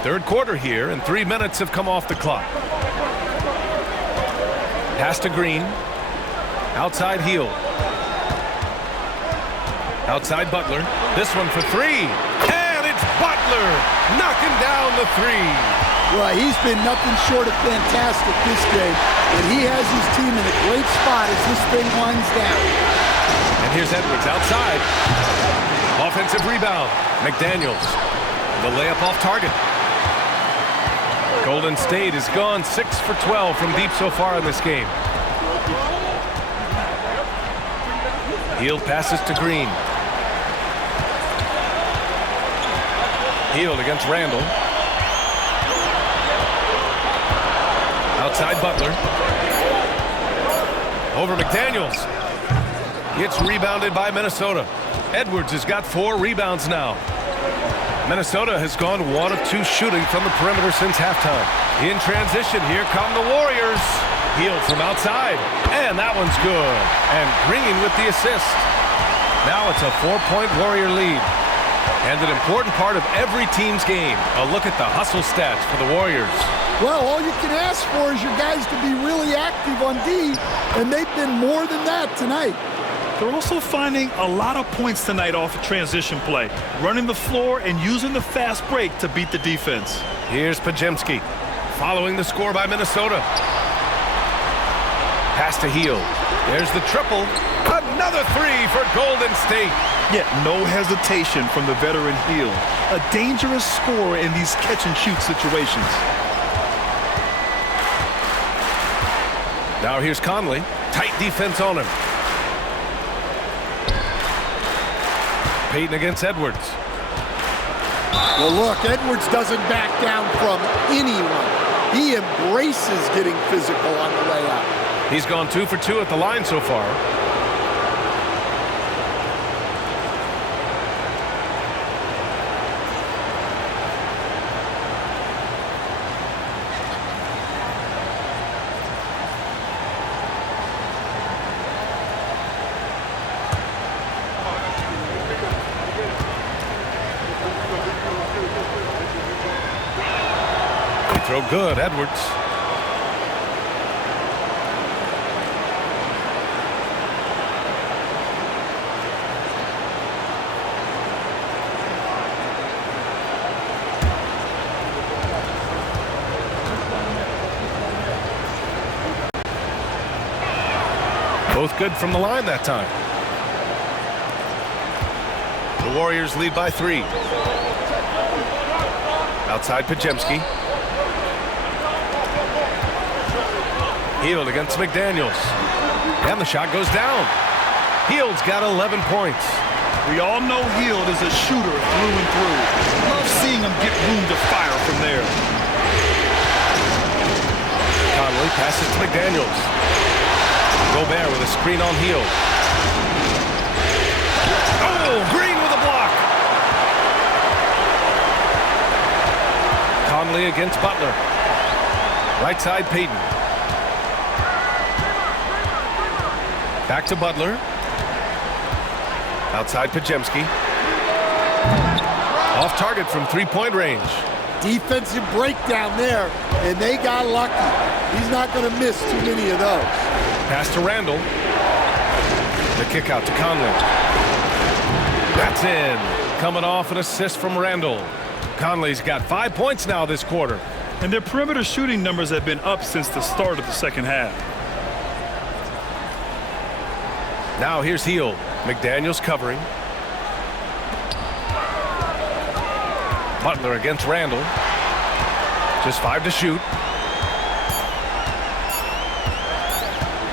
Third quarter here, and 3 minutes have come off the clock. Pass to Green. Outside Hield. Outside Butler. This one for 3. And it's Butler knocking down the 3. Well, he's been nothing short of fantastic this game, and he has his team in a great spot as this thing winds down. And here's Edwards outside. Offensive rebound. McDaniels. The layup off target. Golden State has gone 6 for 12 from deep so far in this game. Hield passes to Green. Hield against Randall. Outside Butler. Over McDaniels. It's rebounded by Minnesota. Edwards has got 4 rebounds now. Minnesota has gone 1 of 2 shooting from the perimeter since halftime. In transition, here come the Warriors. Hield from outside, and that one's good. And Green with the assist. Now it's a 4-point Warrior lead. And an important part of every team's game. A look at the hustle stats for the Warriors. Well, all you can ask for is your guys to be really active on D, and they've been more than that tonight. They're also finding a lot of points tonight off of transition play, running the floor and using the fast break to beat the defense. Here's Pajemski, following the score by Minnesota. Pass to Hield. There's the triple. Another 3 for Golden State. Yet no hesitation from the veteran Hield. A dangerous scorer in these catch-and-shoot situations. Now here's Conley. Tight defense on him. Payton against Edwards. Well, look, Edwards doesn't back down from anyone. He embraces getting physical on the way out. He's gone 2 for 2 at the line so far. throw good, Edwards. Both good from the line that time. The Warriors lead by 3. Outside Pajemski. Hield against McDaniels. And the shot goes down. Hield's got 11 points. We all know Hield is a shooter through and through. Love seeing him get room to fire from there. Conley passes to McDaniels. Gobert with a screen on Hield. Oh, Green with a block. Conley against Butler. Right side, Payton. Back to Butler. Outside Pajemski. Off target from three-point range. Defensive breakdown there, and they got lucky. He's not going to miss too many of those. Pass to Randall. The kick out to Conley. That's in. Coming off an assist from Randall. Conley's got 5 points now this quarter. And their perimeter shooting numbers have been up since the start of the second half. Now here's Hield. McDaniels covering. Butler against Randall. Just 5 to shoot.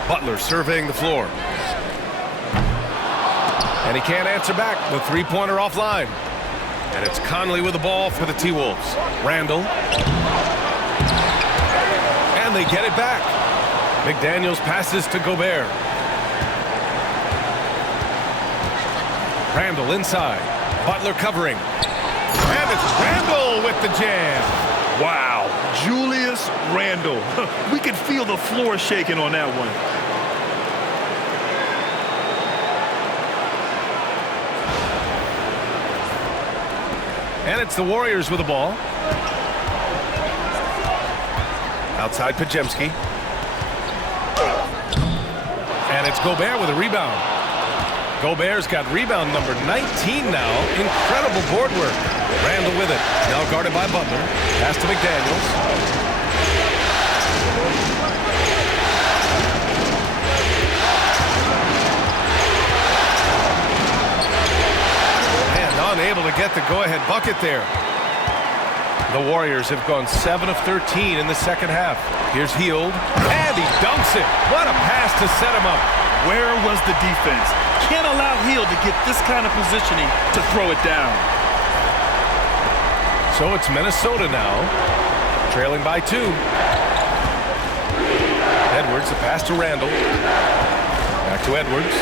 Butler surveying the floor. And he can't answer back. The three-pointer offline. And it's Conley with the ball for the T-Wolves. Randall. And they get it back. McDaniels passes to Gobert. Randall inside. Butler covering. And it's Randall with the jam. Wow, Julius Randle. We could feel the floor shaking on that one. And it's the Warriors with the ball. Outside Pajemski. And it's Gobert with a rebound. Gobert's got rebound number 19 now. Incredible board work. Randall with it. Now guarded by Butler. Pass to McDaniels. And unable to get the go-ahead bucket there. The Warriors have gone 7 of 13 in the second half. Here's Hield. And he dunks it. What a pass to set him up. Where was the defense? Can't allow Hield to get this kind of positioning to throw it down. So it's Minnesota now, trailing by 2. Edwards, a pass to Randall. Back to Edwards.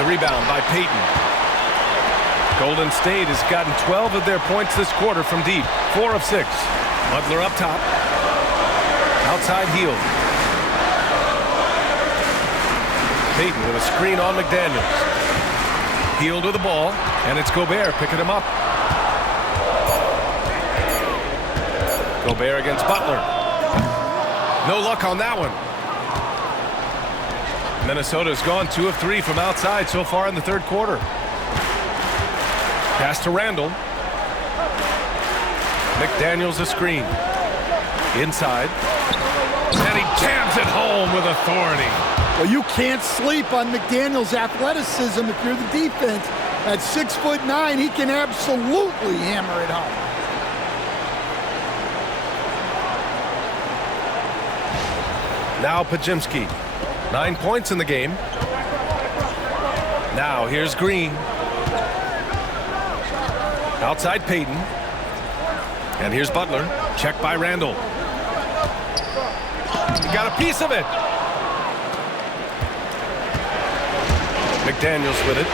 The rebound by Payton. Golden State has gotten 12 of their points this quarter from deep. 4 of 6. Butler up top. Outside Hield. Payton with a screen on McDaniels. Hield with the ball, and it's Gobert picking him up. Gobert against Butler. No luck on that one. Minnesota's gone 2 of 3 from outside so far in the third quarter. Pass to Randall. McDaniels a screen. Inside. And he jams it home with authority. Well, you can't sleep on McDaniels' athleticism if you're the defense. At 6'9", he can absolutely hammer it home. Now Pajemski. 9 points in the game. Now here's Green. Outside Payton. And here's Butler. Checked by Randall. He got a piece of it. McDaniels with it.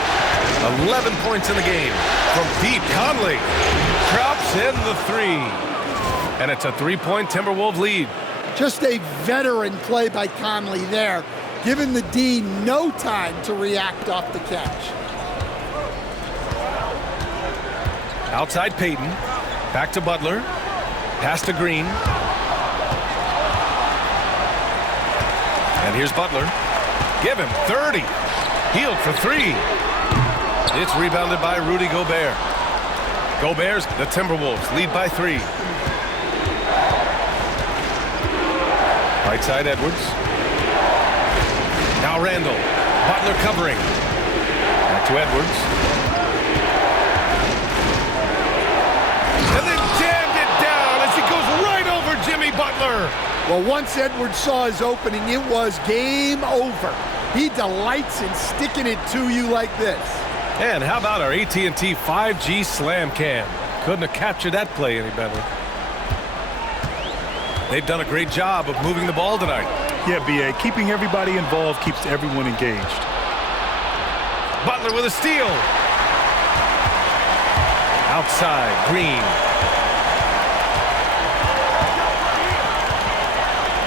11 points in the game. From deep, Conley drops in the 3. And it's a 3-point Timberwolves lead. Just a veteran play by Conley there, giving the D no time to react off the catch. Outside Payton. Back to Butler. Pass to Green. And here's Butler. Give him 30. Healed for 3. It's rebounded by Rudy Gobert. Gobert's the Timberwolves lead by 3. Right side Edwards. Now Randall. Butler covering. Back to Edwards. And then jammed it down as he goes right over Jimmy Butler. Well, once Edwards saw his opening, it was game over. He delights in sticking it to you like this. And how about our AT&T 5G Slam Cam? Couldn't have captured that play any better. They've done a great job of moving the ball tonight. Yeah, B.A., keeping everybody involved keeps everyone engaged. Butler with a steal. Outside, Green.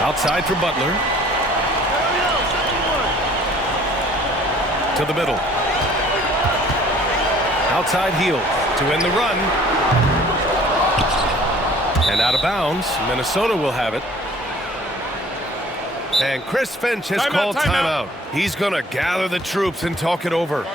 Outside for Butler. To the middle. Outside heel to end the run. And out of bounds. Minnesota will have it. And Chris Finch has called timeout. He's going to gather the troops and talk it over.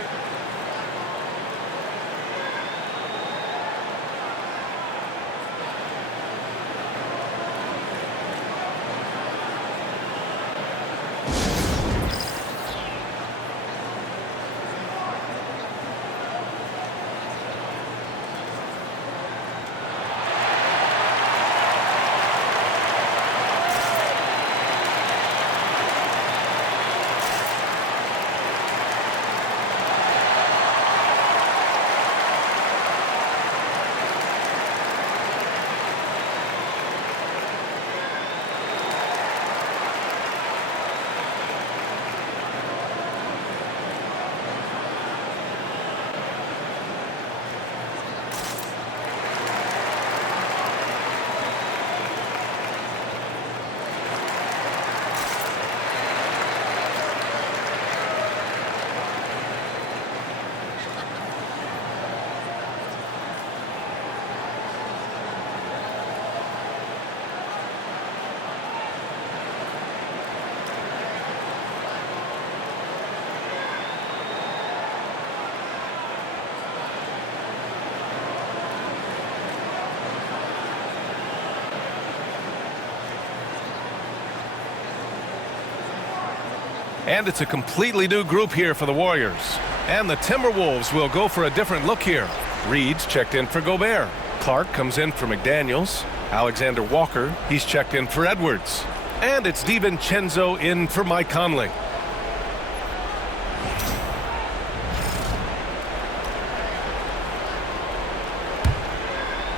And it's a completely new group here for the Warriors. And the Timberwolves will go for a different look here. Reed's checked in for Gobert. Clark comes in for McDaniels. Alexander Walker, he's checked in for Edwards. And it's DiVincenzo in for Mike Conley.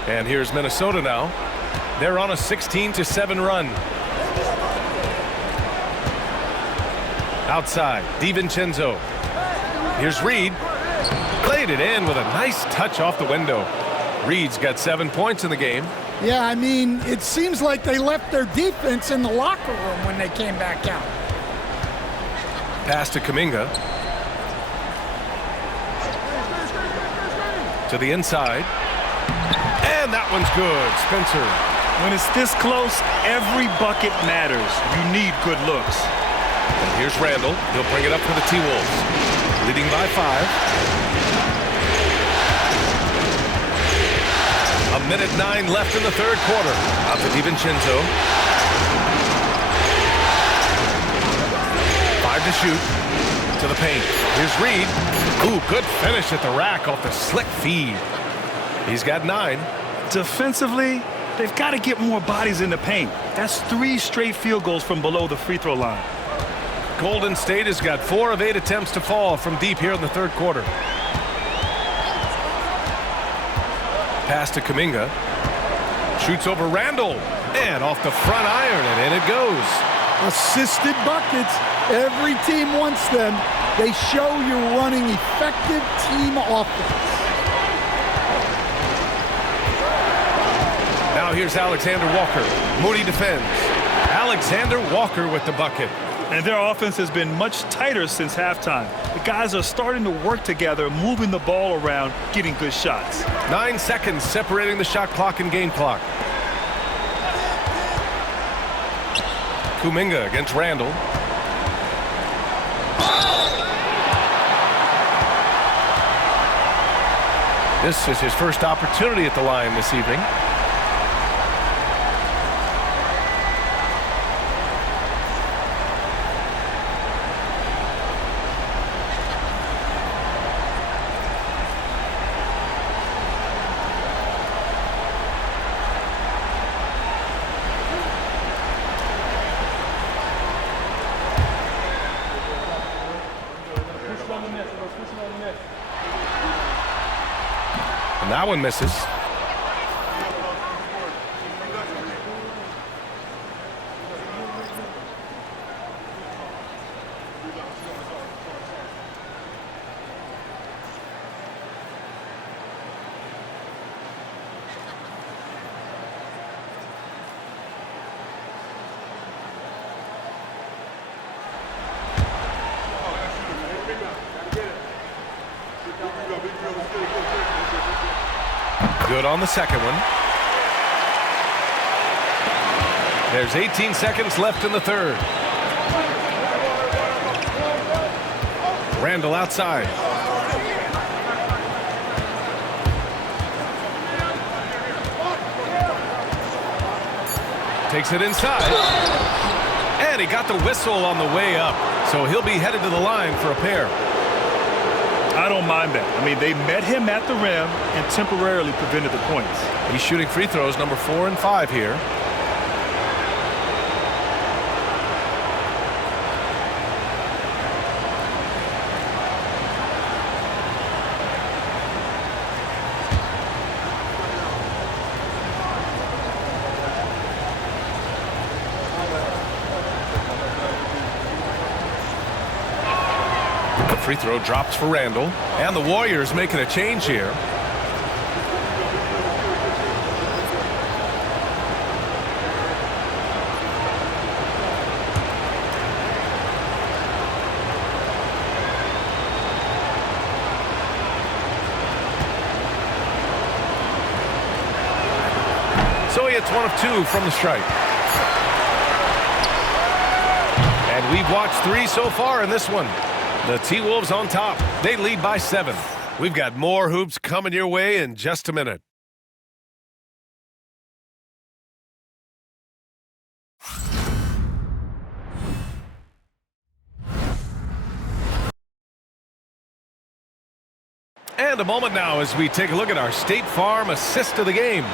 And here's Minnesota now. They're on a 16-7 run. Outside, DiVincenzo. Here's Reed. Played it in with a nice touch off the window. Reed's got 7 points in the game. Yeah, I mean, it seems like they left their defense in the locker room when they came back out. Pass to Kuminga. To the inside. And that one's good. Spencer. When it's this close, every bucket matters. You need good looks. And here's Randall. He'll bring it up for the T-Wolves. Leading by 5. 1:09 left in the third quarter. Out to DiVincenzo. 5 to shoot. To the paint. Here's Reed. Ooh, good finish at the rack off the slick feed. He's got 9. Defensively, they've got to get more bodies in the paint. That's 3 straight field goals from below the free throw line. Golden State has got 4 of 8 attempts to fall from deep here in the third quarter. Pass to Kuminga. Shoots over Randall. And off the front iron, and in it goes. Assisted buckets. Every team wants them. They show you're running effective team offense. Now here's Alexander Walker. Moody defends. Alexander Walker with the bucket. And their offense has been much tighter since halftime. The guys are starting to work together, moving the ball around, getting good shots. 9 seconds separating the shot clock and game clock. Kuminga against Randall. This is his first opportunity at the line this evening. And that one misses. Good on the second one. There's 18 seconds left in the third. Randall outside. Takes it inside. And he got the whistle on the way up. So he'll be headed to the line for a pair. I don't mind that. I mean, they met him at the rim and temporarily prevented the points. He's shooting free throws number 4 and 5 here. Free throw drops for Randall. And the Warriors making a change here. So he hits 1 of 2 from the stripe. And we've watched 3 so far in this one. The T-Wolves on top. They lead by 7. We've got more hoops coming your way in just a minute. And a moment now as we take a look at our State Farm assist of the game.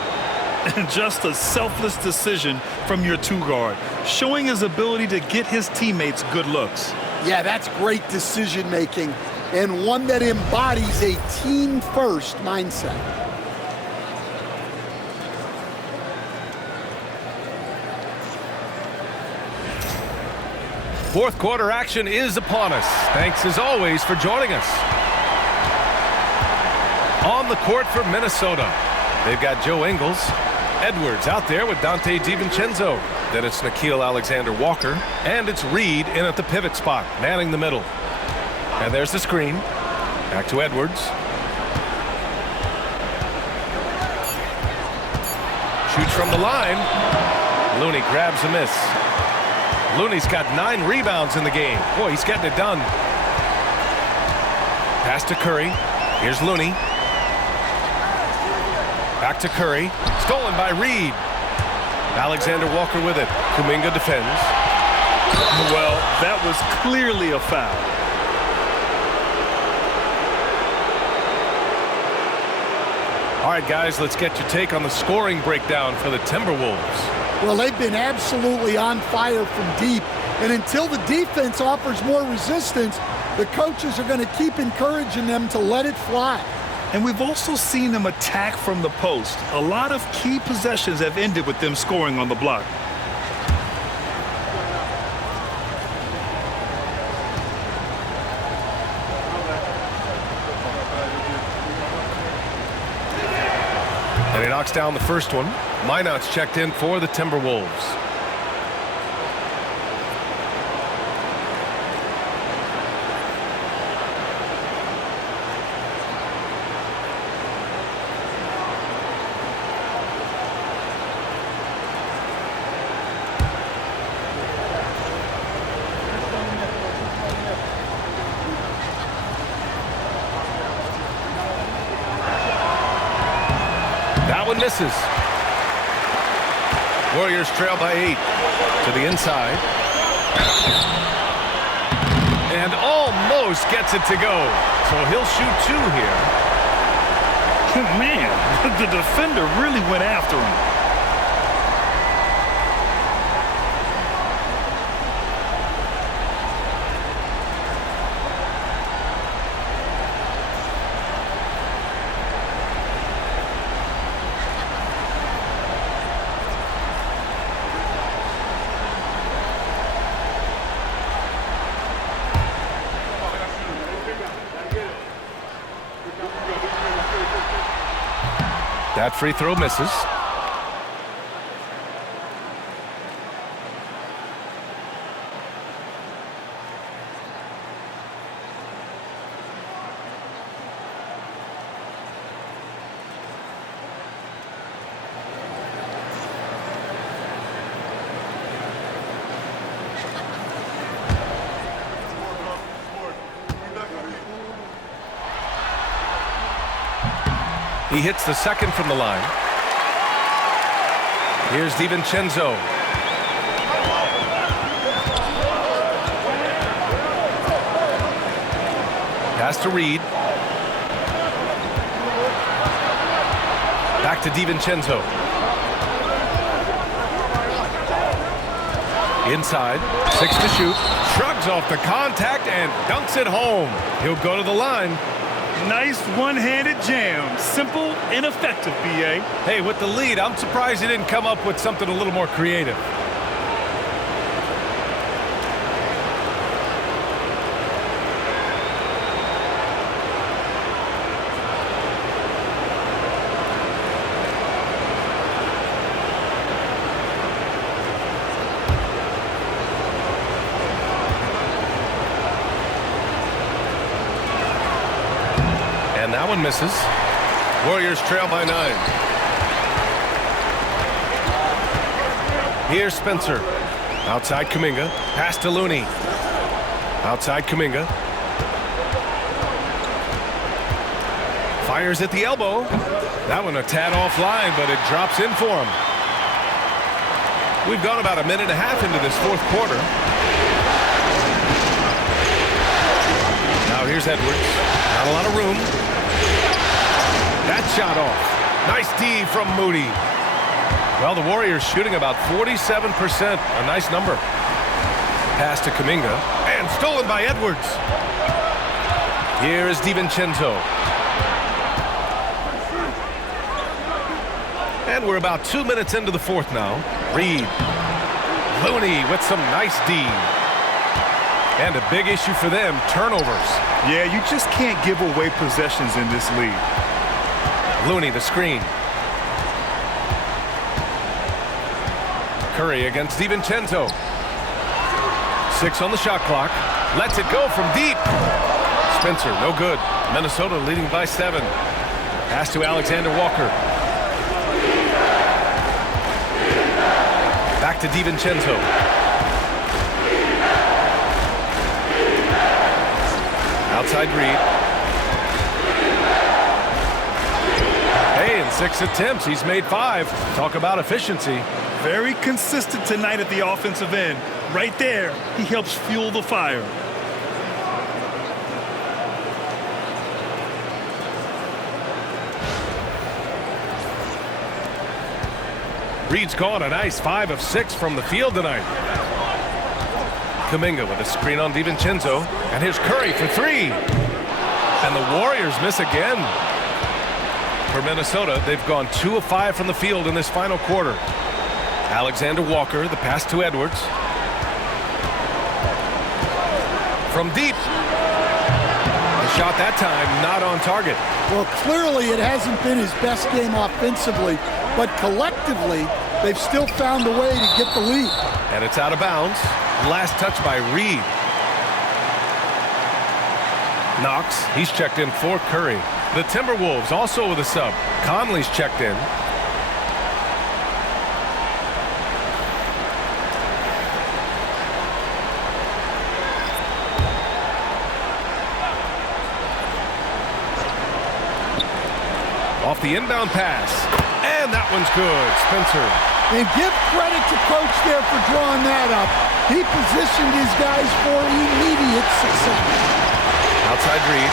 And just a selfless decision from your 2-guard, showing his ability to get his teammates good looks. Yeah, that's great decision-making, and one that embodies a team-first mindset. Fourth quarter action is upon us. Thanks as always for joining us. On the court for Minnesota, they've got Joe Ingles. Edwards out there with Dante DiVincenzo. Then it's Nickeil Alexander-Walker. And it's Reed in at the pivot spot, manning the middle. And there's the screen. Back to Edwards. Shoots from the line. Looney grabs a miss. Looney's got 9 rebounds in the game. Boy, he's getting it done. Pass to Curry. Here's Looney. Back to Curry. Stolen by Reed. Alexander Walker with it. Kuminga defends. Well, that was clearly a foul. All right, guys, let's get your take on the scoring breakdown for the Timberwolves. Well, they've been absolutely on fire from deep, and until the defense offers more resistance, the coaches are going to keep encouraging them to let it fly. And we've also seen them attack from the post. A lot of key possessions have ended with them scoring on the block. And he knocks down the first one. Minot's checked in for the Timberwolves. one misses. Warriors trail by 8. To the inside. And almost gets it to go. So he'll shoot 2 here. Man, the defender really went after him. That free throw misses. He hits the second from the line. Here's DiVincenzo. Pass to Reed. Back to DiVincenzo. Inside. 6 to shoot. Shrugs off the contact and dunks it home. He'll go to the line. Nice one-handed jam. Simple and effective, B.A. Hey, with the lead, I'm surprised he didn't come up with something a little more creative. And that one misses. Warriors trail by 9. Here's Spencer. Outside Kuminga. Pass to Looney. Outside Kuminga. Fires at the elbow. That one a tad offline, but it drops in for him. We've gone about a minute and a half into this fourth quarter. Now here's Edwards. Not a lot of room. That shot off. Nice D from Moody. Well, the Warriors shooting about 47%. A nice number. Pass to Kuminga. And stolen by Edwards. Here is DiVincenzo. And we're about 2 minutes into the fourth now. Reed. Looney with some nice D. And a big issue for them, turnovers. Yeah, you just can't give away possessions in this league. Looney, the screen. Curry against DiVincenzo. 6 on the shot clock. Lets it go from deep. Spencer, no good. Minnesota leading by 7. Pass to Alexander Walker. Back to DiVincenzo. Outside Reed. Hey, in 6 attempts, he's made 5. Talk about efficiency. Very consistent tonight at the offensive end. Right there, he helps fuel the fire. Reed's gone a nice 5 of 6 from the field tonight. Kuminga with a screen on DiVincenzo. And here's Curry for 3. And the Warriors miss again. For Minnesota, they've gone 2 of 5 from the field in this final quarter. Alexander Walker, the pass to Edwards. From deep. The shot that time not on target. Well, clearly it hasn't been his best game offensively, but collectively, they've still found a way to get the lead. And it's out of bounds. Last touch by Reed. Knox, he's checked in for Curry. The Timberwolves also with a sub. Conley's checked in. Off the inbound pass. And that one's good. Spencer. And give credit to coach there for drawing that up. He positioned his guys for immediate success. Outside Reed.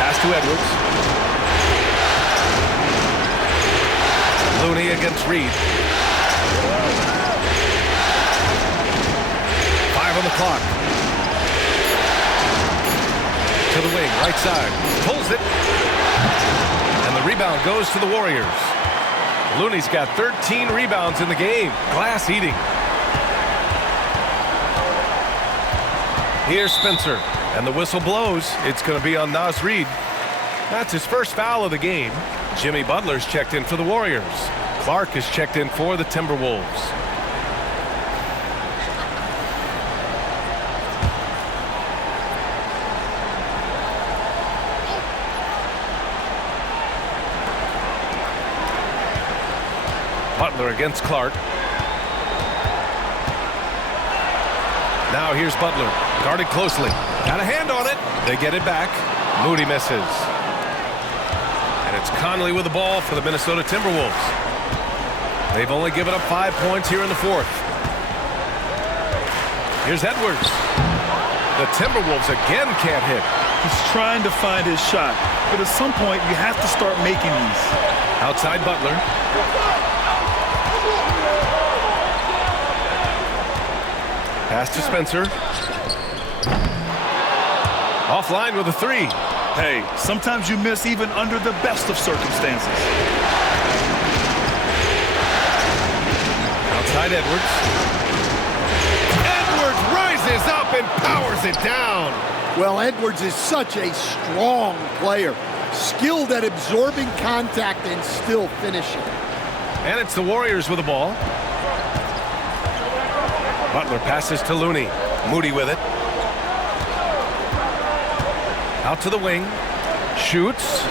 Pass to Edwards. Looney against Reed. 5 on the clock. To the wing, right side. Pulls it. And the rebound goes to the Warriors. Looney's got 13 rebounds in the game. Glass eating. Here's Spencer. And the whistle blows. It's going to be on Naz Reid. That's his first foul of the game. Jimmy Butler's checked in for the Warriors. Clark is checked in for the Timberwolves. Butler against Clark. Now here's Butler. Guarded closely. Got a hand on it. They get it back. Moody misses. And it's Conley with the ball for the Minnesota Timberwolves. They've only given up 5 points here in the fourth. Here's Edwards. The Timberwolves again can't hit. He's trying to find his shot, but at some point you have to start making these. Outside Butler. Pass to Spencer. Offline with a three. Hey, sometimes you miss even under the best of circumstances. Outside Edwards. Edwards rises up and powers it down. Well, Edwards is such a strong player. Skilled at absorbing contact and still finishing. And it's the Warriors with the ball. Butler passes to Looney. Moody with it. Out to the wing. Shoots.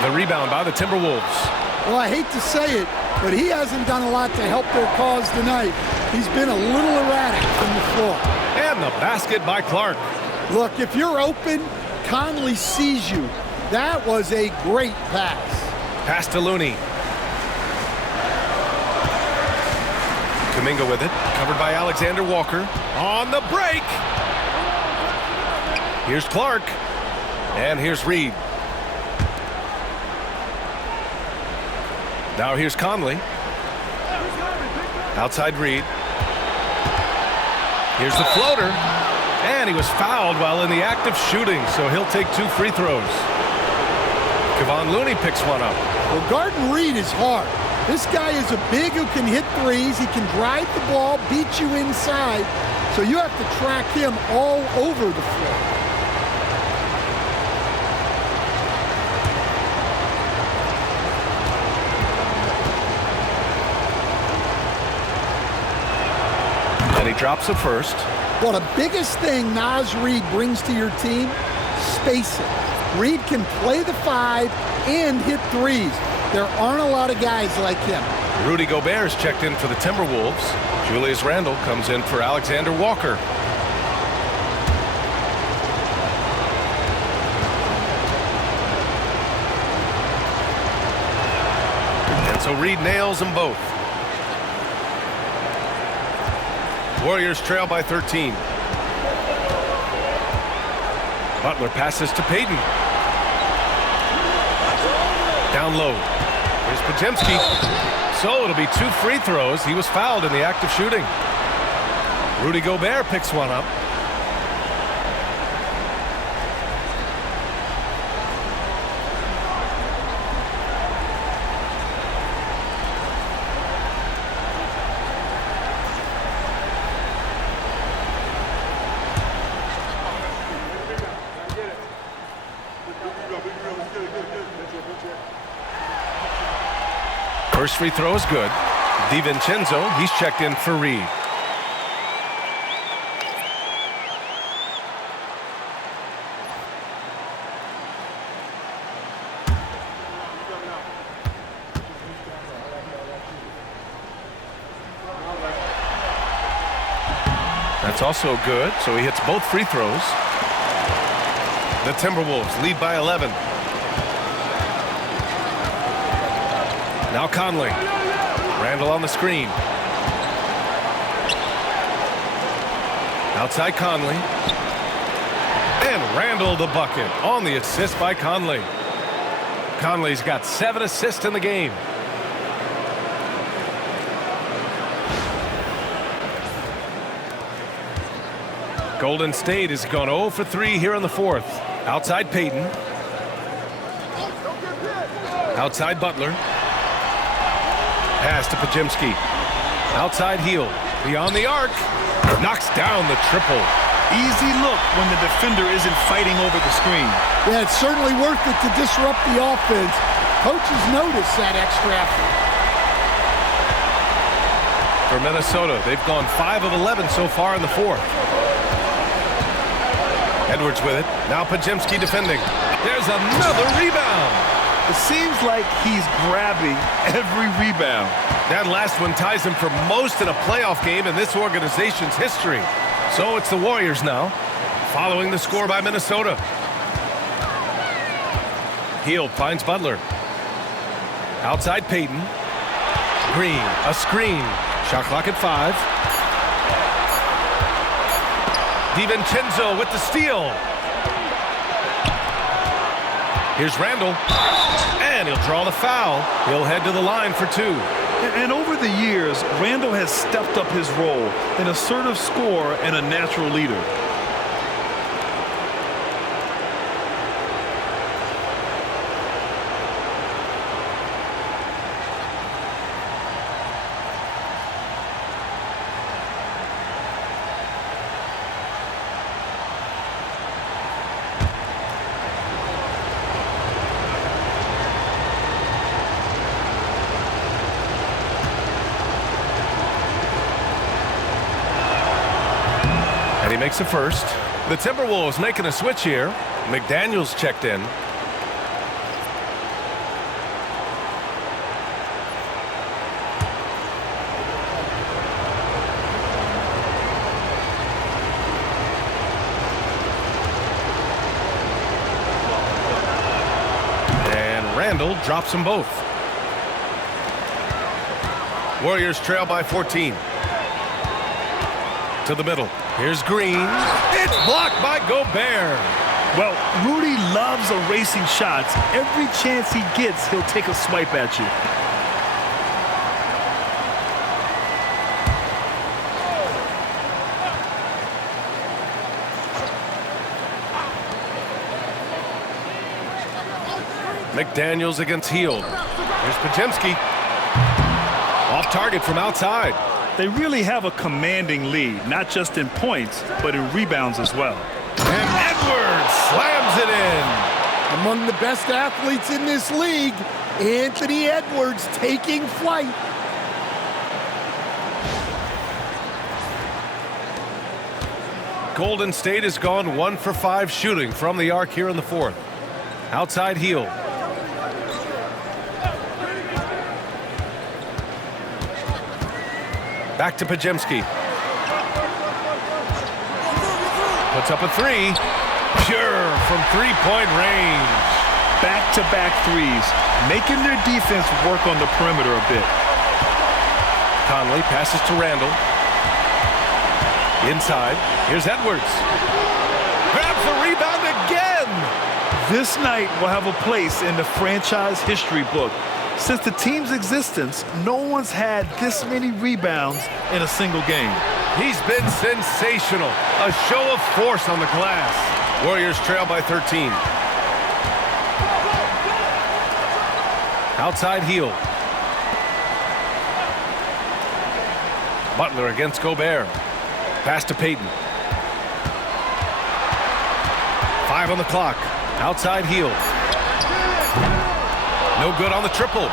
The rebound by the Timberwolves. Well, I hate to say it, but he hasn't done a lot to help their cause tonight. He's been a little erratic from the floor. And the basket by Clark. Look, if you're open, Conley sees you. That was a great pass. Pass to Looney. Kuminga with it. Covered by Alexander Walker. On the break. Here's Clark. And here's Reed. Now here's Conley. Outside Reed. Here's the floater. And he was fouled while in the act of shooting, so he'll take 2 free throws. Kevon Looney picks one up. Well, guarding Reed is hard. This guy is a big who can hit threes. He can drive the ball, beat you inside. So you have to track him all over the floor. And he drops it first. Well, the biggest thing Naz Reid brings to your team, spacing. Reid can play the 5 and hit threes. There aren't a lot of guys like him. Rudy Gobert's checked in for the Timberwolves. Julius Randle comes in for Alexander Walker. And so Reed nails them both. Warriors trail by 13. Butler passes to Payton. Down low. Here's Podziemski. So it'll be 2 free throws. He was fouled in the act of shooting. Rudy Gobert picks one up. First free throw is good. DiVincenzo, he's checked in for Reed. That's also good, so he hits both free throws. The Timberwolves lead by 11. Now Conley. Randall on the screen. Outside Conley. And Randall the bucket on the assist by Conley. Conley's got 7 assists in the game. Golden State has gone 0 for 3 here in the fourth. Outside Payton. Outside Butler. Pass to Pajemski. Outside Hield. Beyond the arc. Knocks down the triple. Easy look when the defender isn't fighting over the screen. Yeah, it's certainly worth it to disrupt the offense. Coaches notice that extra effort. For Minnesota, they've gone 5 of 11 so far in the fourth. Edwards with it. Now Pajemski defending. There's another rebound. It seems like he's grabbing every rebound. That last one ties him for most in a playoff game in this organization's history. So it's the Warriors now, following the score by Minnesota. Hield finds Butler. Outside Payton. Green, a screen. Shot clock at 5. DiVincenzo with the steal. Here's Randall. And he'll draw the foul. He'll head to the line for 2. And over the years, Randall has stepped up his role, an assertive scorer and a natural leader. He makes a first. The Timberwolves making a switch here. McDaniels checked in. And Randall drops them both. Warriors trail by 14. To the middle. Here's Green. It's blocked by Gobert. Well, Rudy loves erasing shots. Every chance he gets, he'll take a swipe at you. McDaniels against Hield. Here's Pajemski. Off target from outside. They really have a commanding lead, not just in points, but in rebounds as well. And Edwards slams it in. Among the best athletes in this league, Anthony Edwards taking flight. Golden State has gone 1 for 5 shooting from the arc here in the fourth. Outside Hield. Back to Pajemski. Puts up a 3. Pure from three-point range. Back-to-back threes, making their defense work on the perimeter a bit. Conley passes to Randall. Inside. Here's Edwards. Grabs the rebound again. This night will have a place in the franchise history book. Since the team's existence, no one's had this many rebounds in a single game. He's been sensational. A show of force on the glass. Warriors trail by 13. Outside Hield. Butler against Gobert. Pass to Payton. 5 on the clock. Outside Hield. No good on the triple.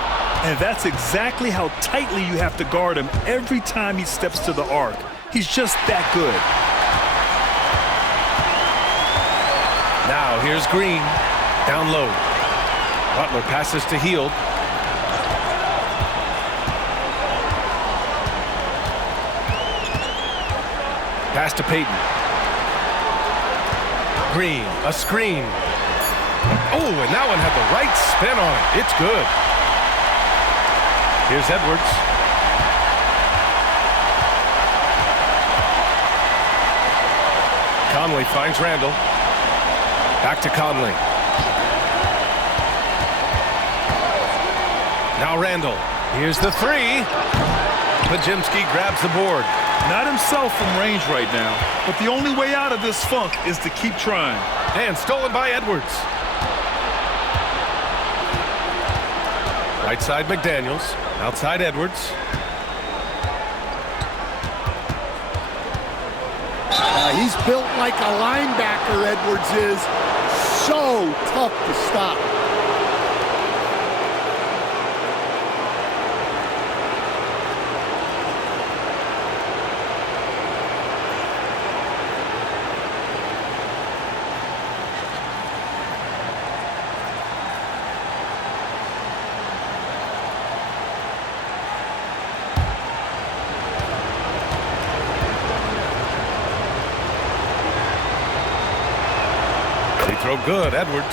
And that's exactly how tightly you have to guard him every time he steps to the arc. He's just that good. Now here's Green. Down low. Butler passes to Hield. Pass to Payton. Green, a screen. Oh, and that one had the right spin on it. It's good. Here's Edwards. Conley finds Randall. Back to Conley. Now Randall. Here's the three. Pajimski grabs the board. Not himself from range right now, but the only way out of this funk is to keep trying. And stolen by Edwards. Right side McDaniels. Outside Edwards. He's built like a linebacker, Edwards is. So tough to stop. Throw good, Edwards.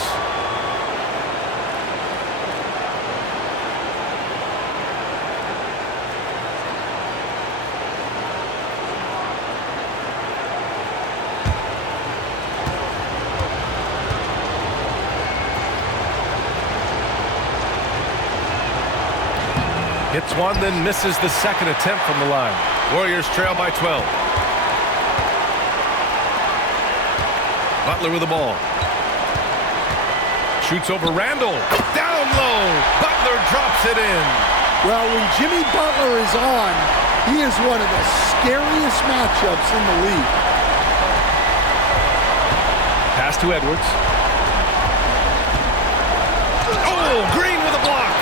Hits one, then misses the second attempt from the line. Warriors trail by 12. Butler with the ball. Shoots over Randall. Down low. Butler drops it in. Well, when Jimmy Butler is on, he is one of the scariest matchups in the league. Pass to Edwards. Oh, Green with a block.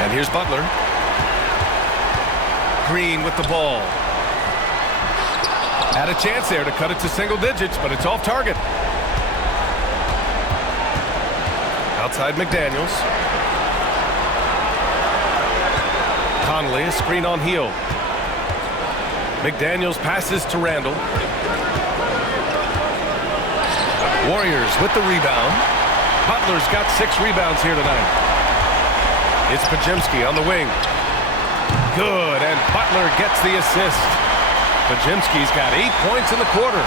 And here's Butler. Green with the ball. Had a chance there to cut it to single digits, but it's off target. Outside McDaniels. Conley, a screen on heel. McDaniels passes to Randall. Warriors with the rebound. Butler's got 6 rebounds here tonight. It's Pajimski on the wing. Good, and Butler gets the assist. Pajimski's got 8 points in the quarter.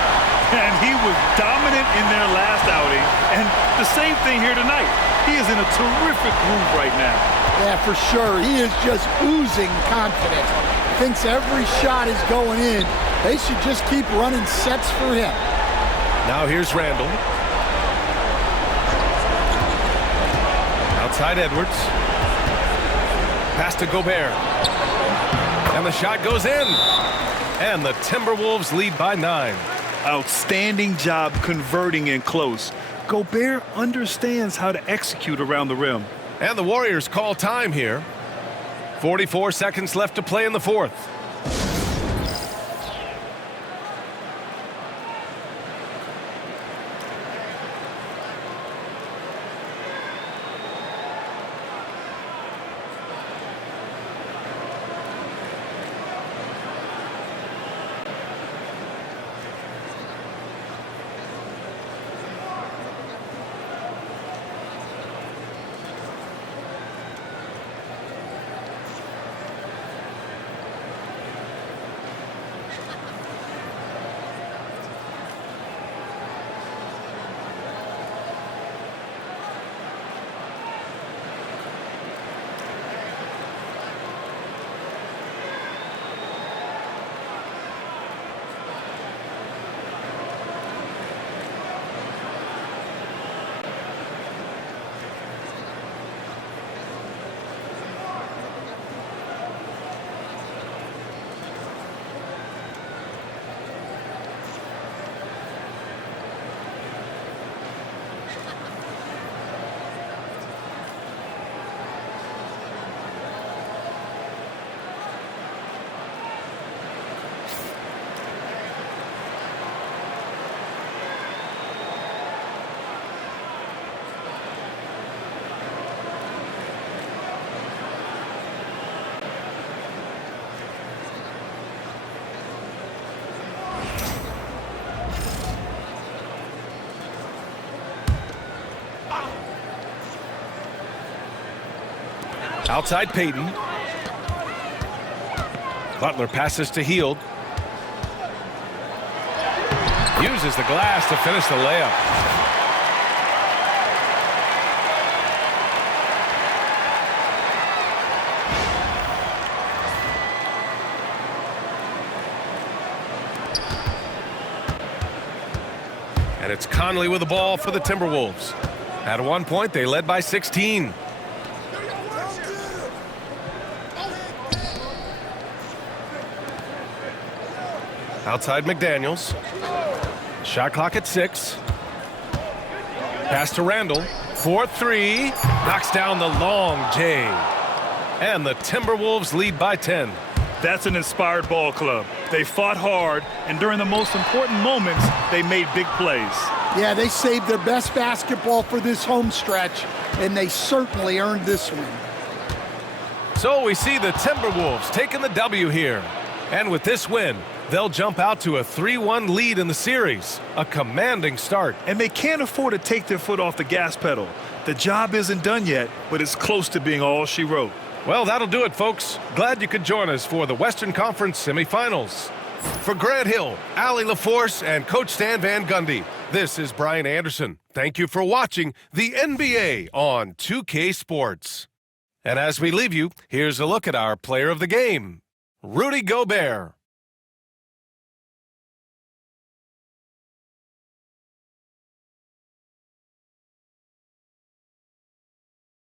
And he was dominant in their last outing. And the same thing here tonight. He is in a terrific groove right now. Yeah, for sure. He is just oozing confidence. Thinks every shot is going in. They should just keep running sets for him. Now here's Randall. Outside Edwards. Pass to Gobert. And the shot goes in. And the Timberwolves lead by 9. Outstanding job converting in close. Gobert understands how to execute around the rim. And the Warriors call time here. 44 seconds left to play in the fourth. Outside Peyton. Butler passes to Hield. Uses the glass to finish the layup. And it's Conley with the ball for the Timberwolves. At one point, they led by 16. Outside McDaniels. Shot clock at 6. Pass to Randall. 4-3. Knocks down the long J. And the Timberwolves lead by 10. That's an inspired ball club. They fought hard, and during the most important moments, they made big plays. Yeah, they saved their best basketball for this home stretch, and they certainly earned this win. So we see the Timberwolves taking the W here. And with this win, they'll jump out to a 3-1 lead in the series. A commanding start. And they can't afford to take their foot off the gas pedal. The job isn't done yet, but it's close to being all she wrote. Well, that'll do it, folks. Glad you could join us for the Western Conference semifinals. For Grant Hill, Allie LaForce, and Coach Stan Van Gundy, this is Brian Anderson. Thank you for watching the NBA on 2K Sports. And as we leave you, here's a look at our player of the game, Rudy Gobert.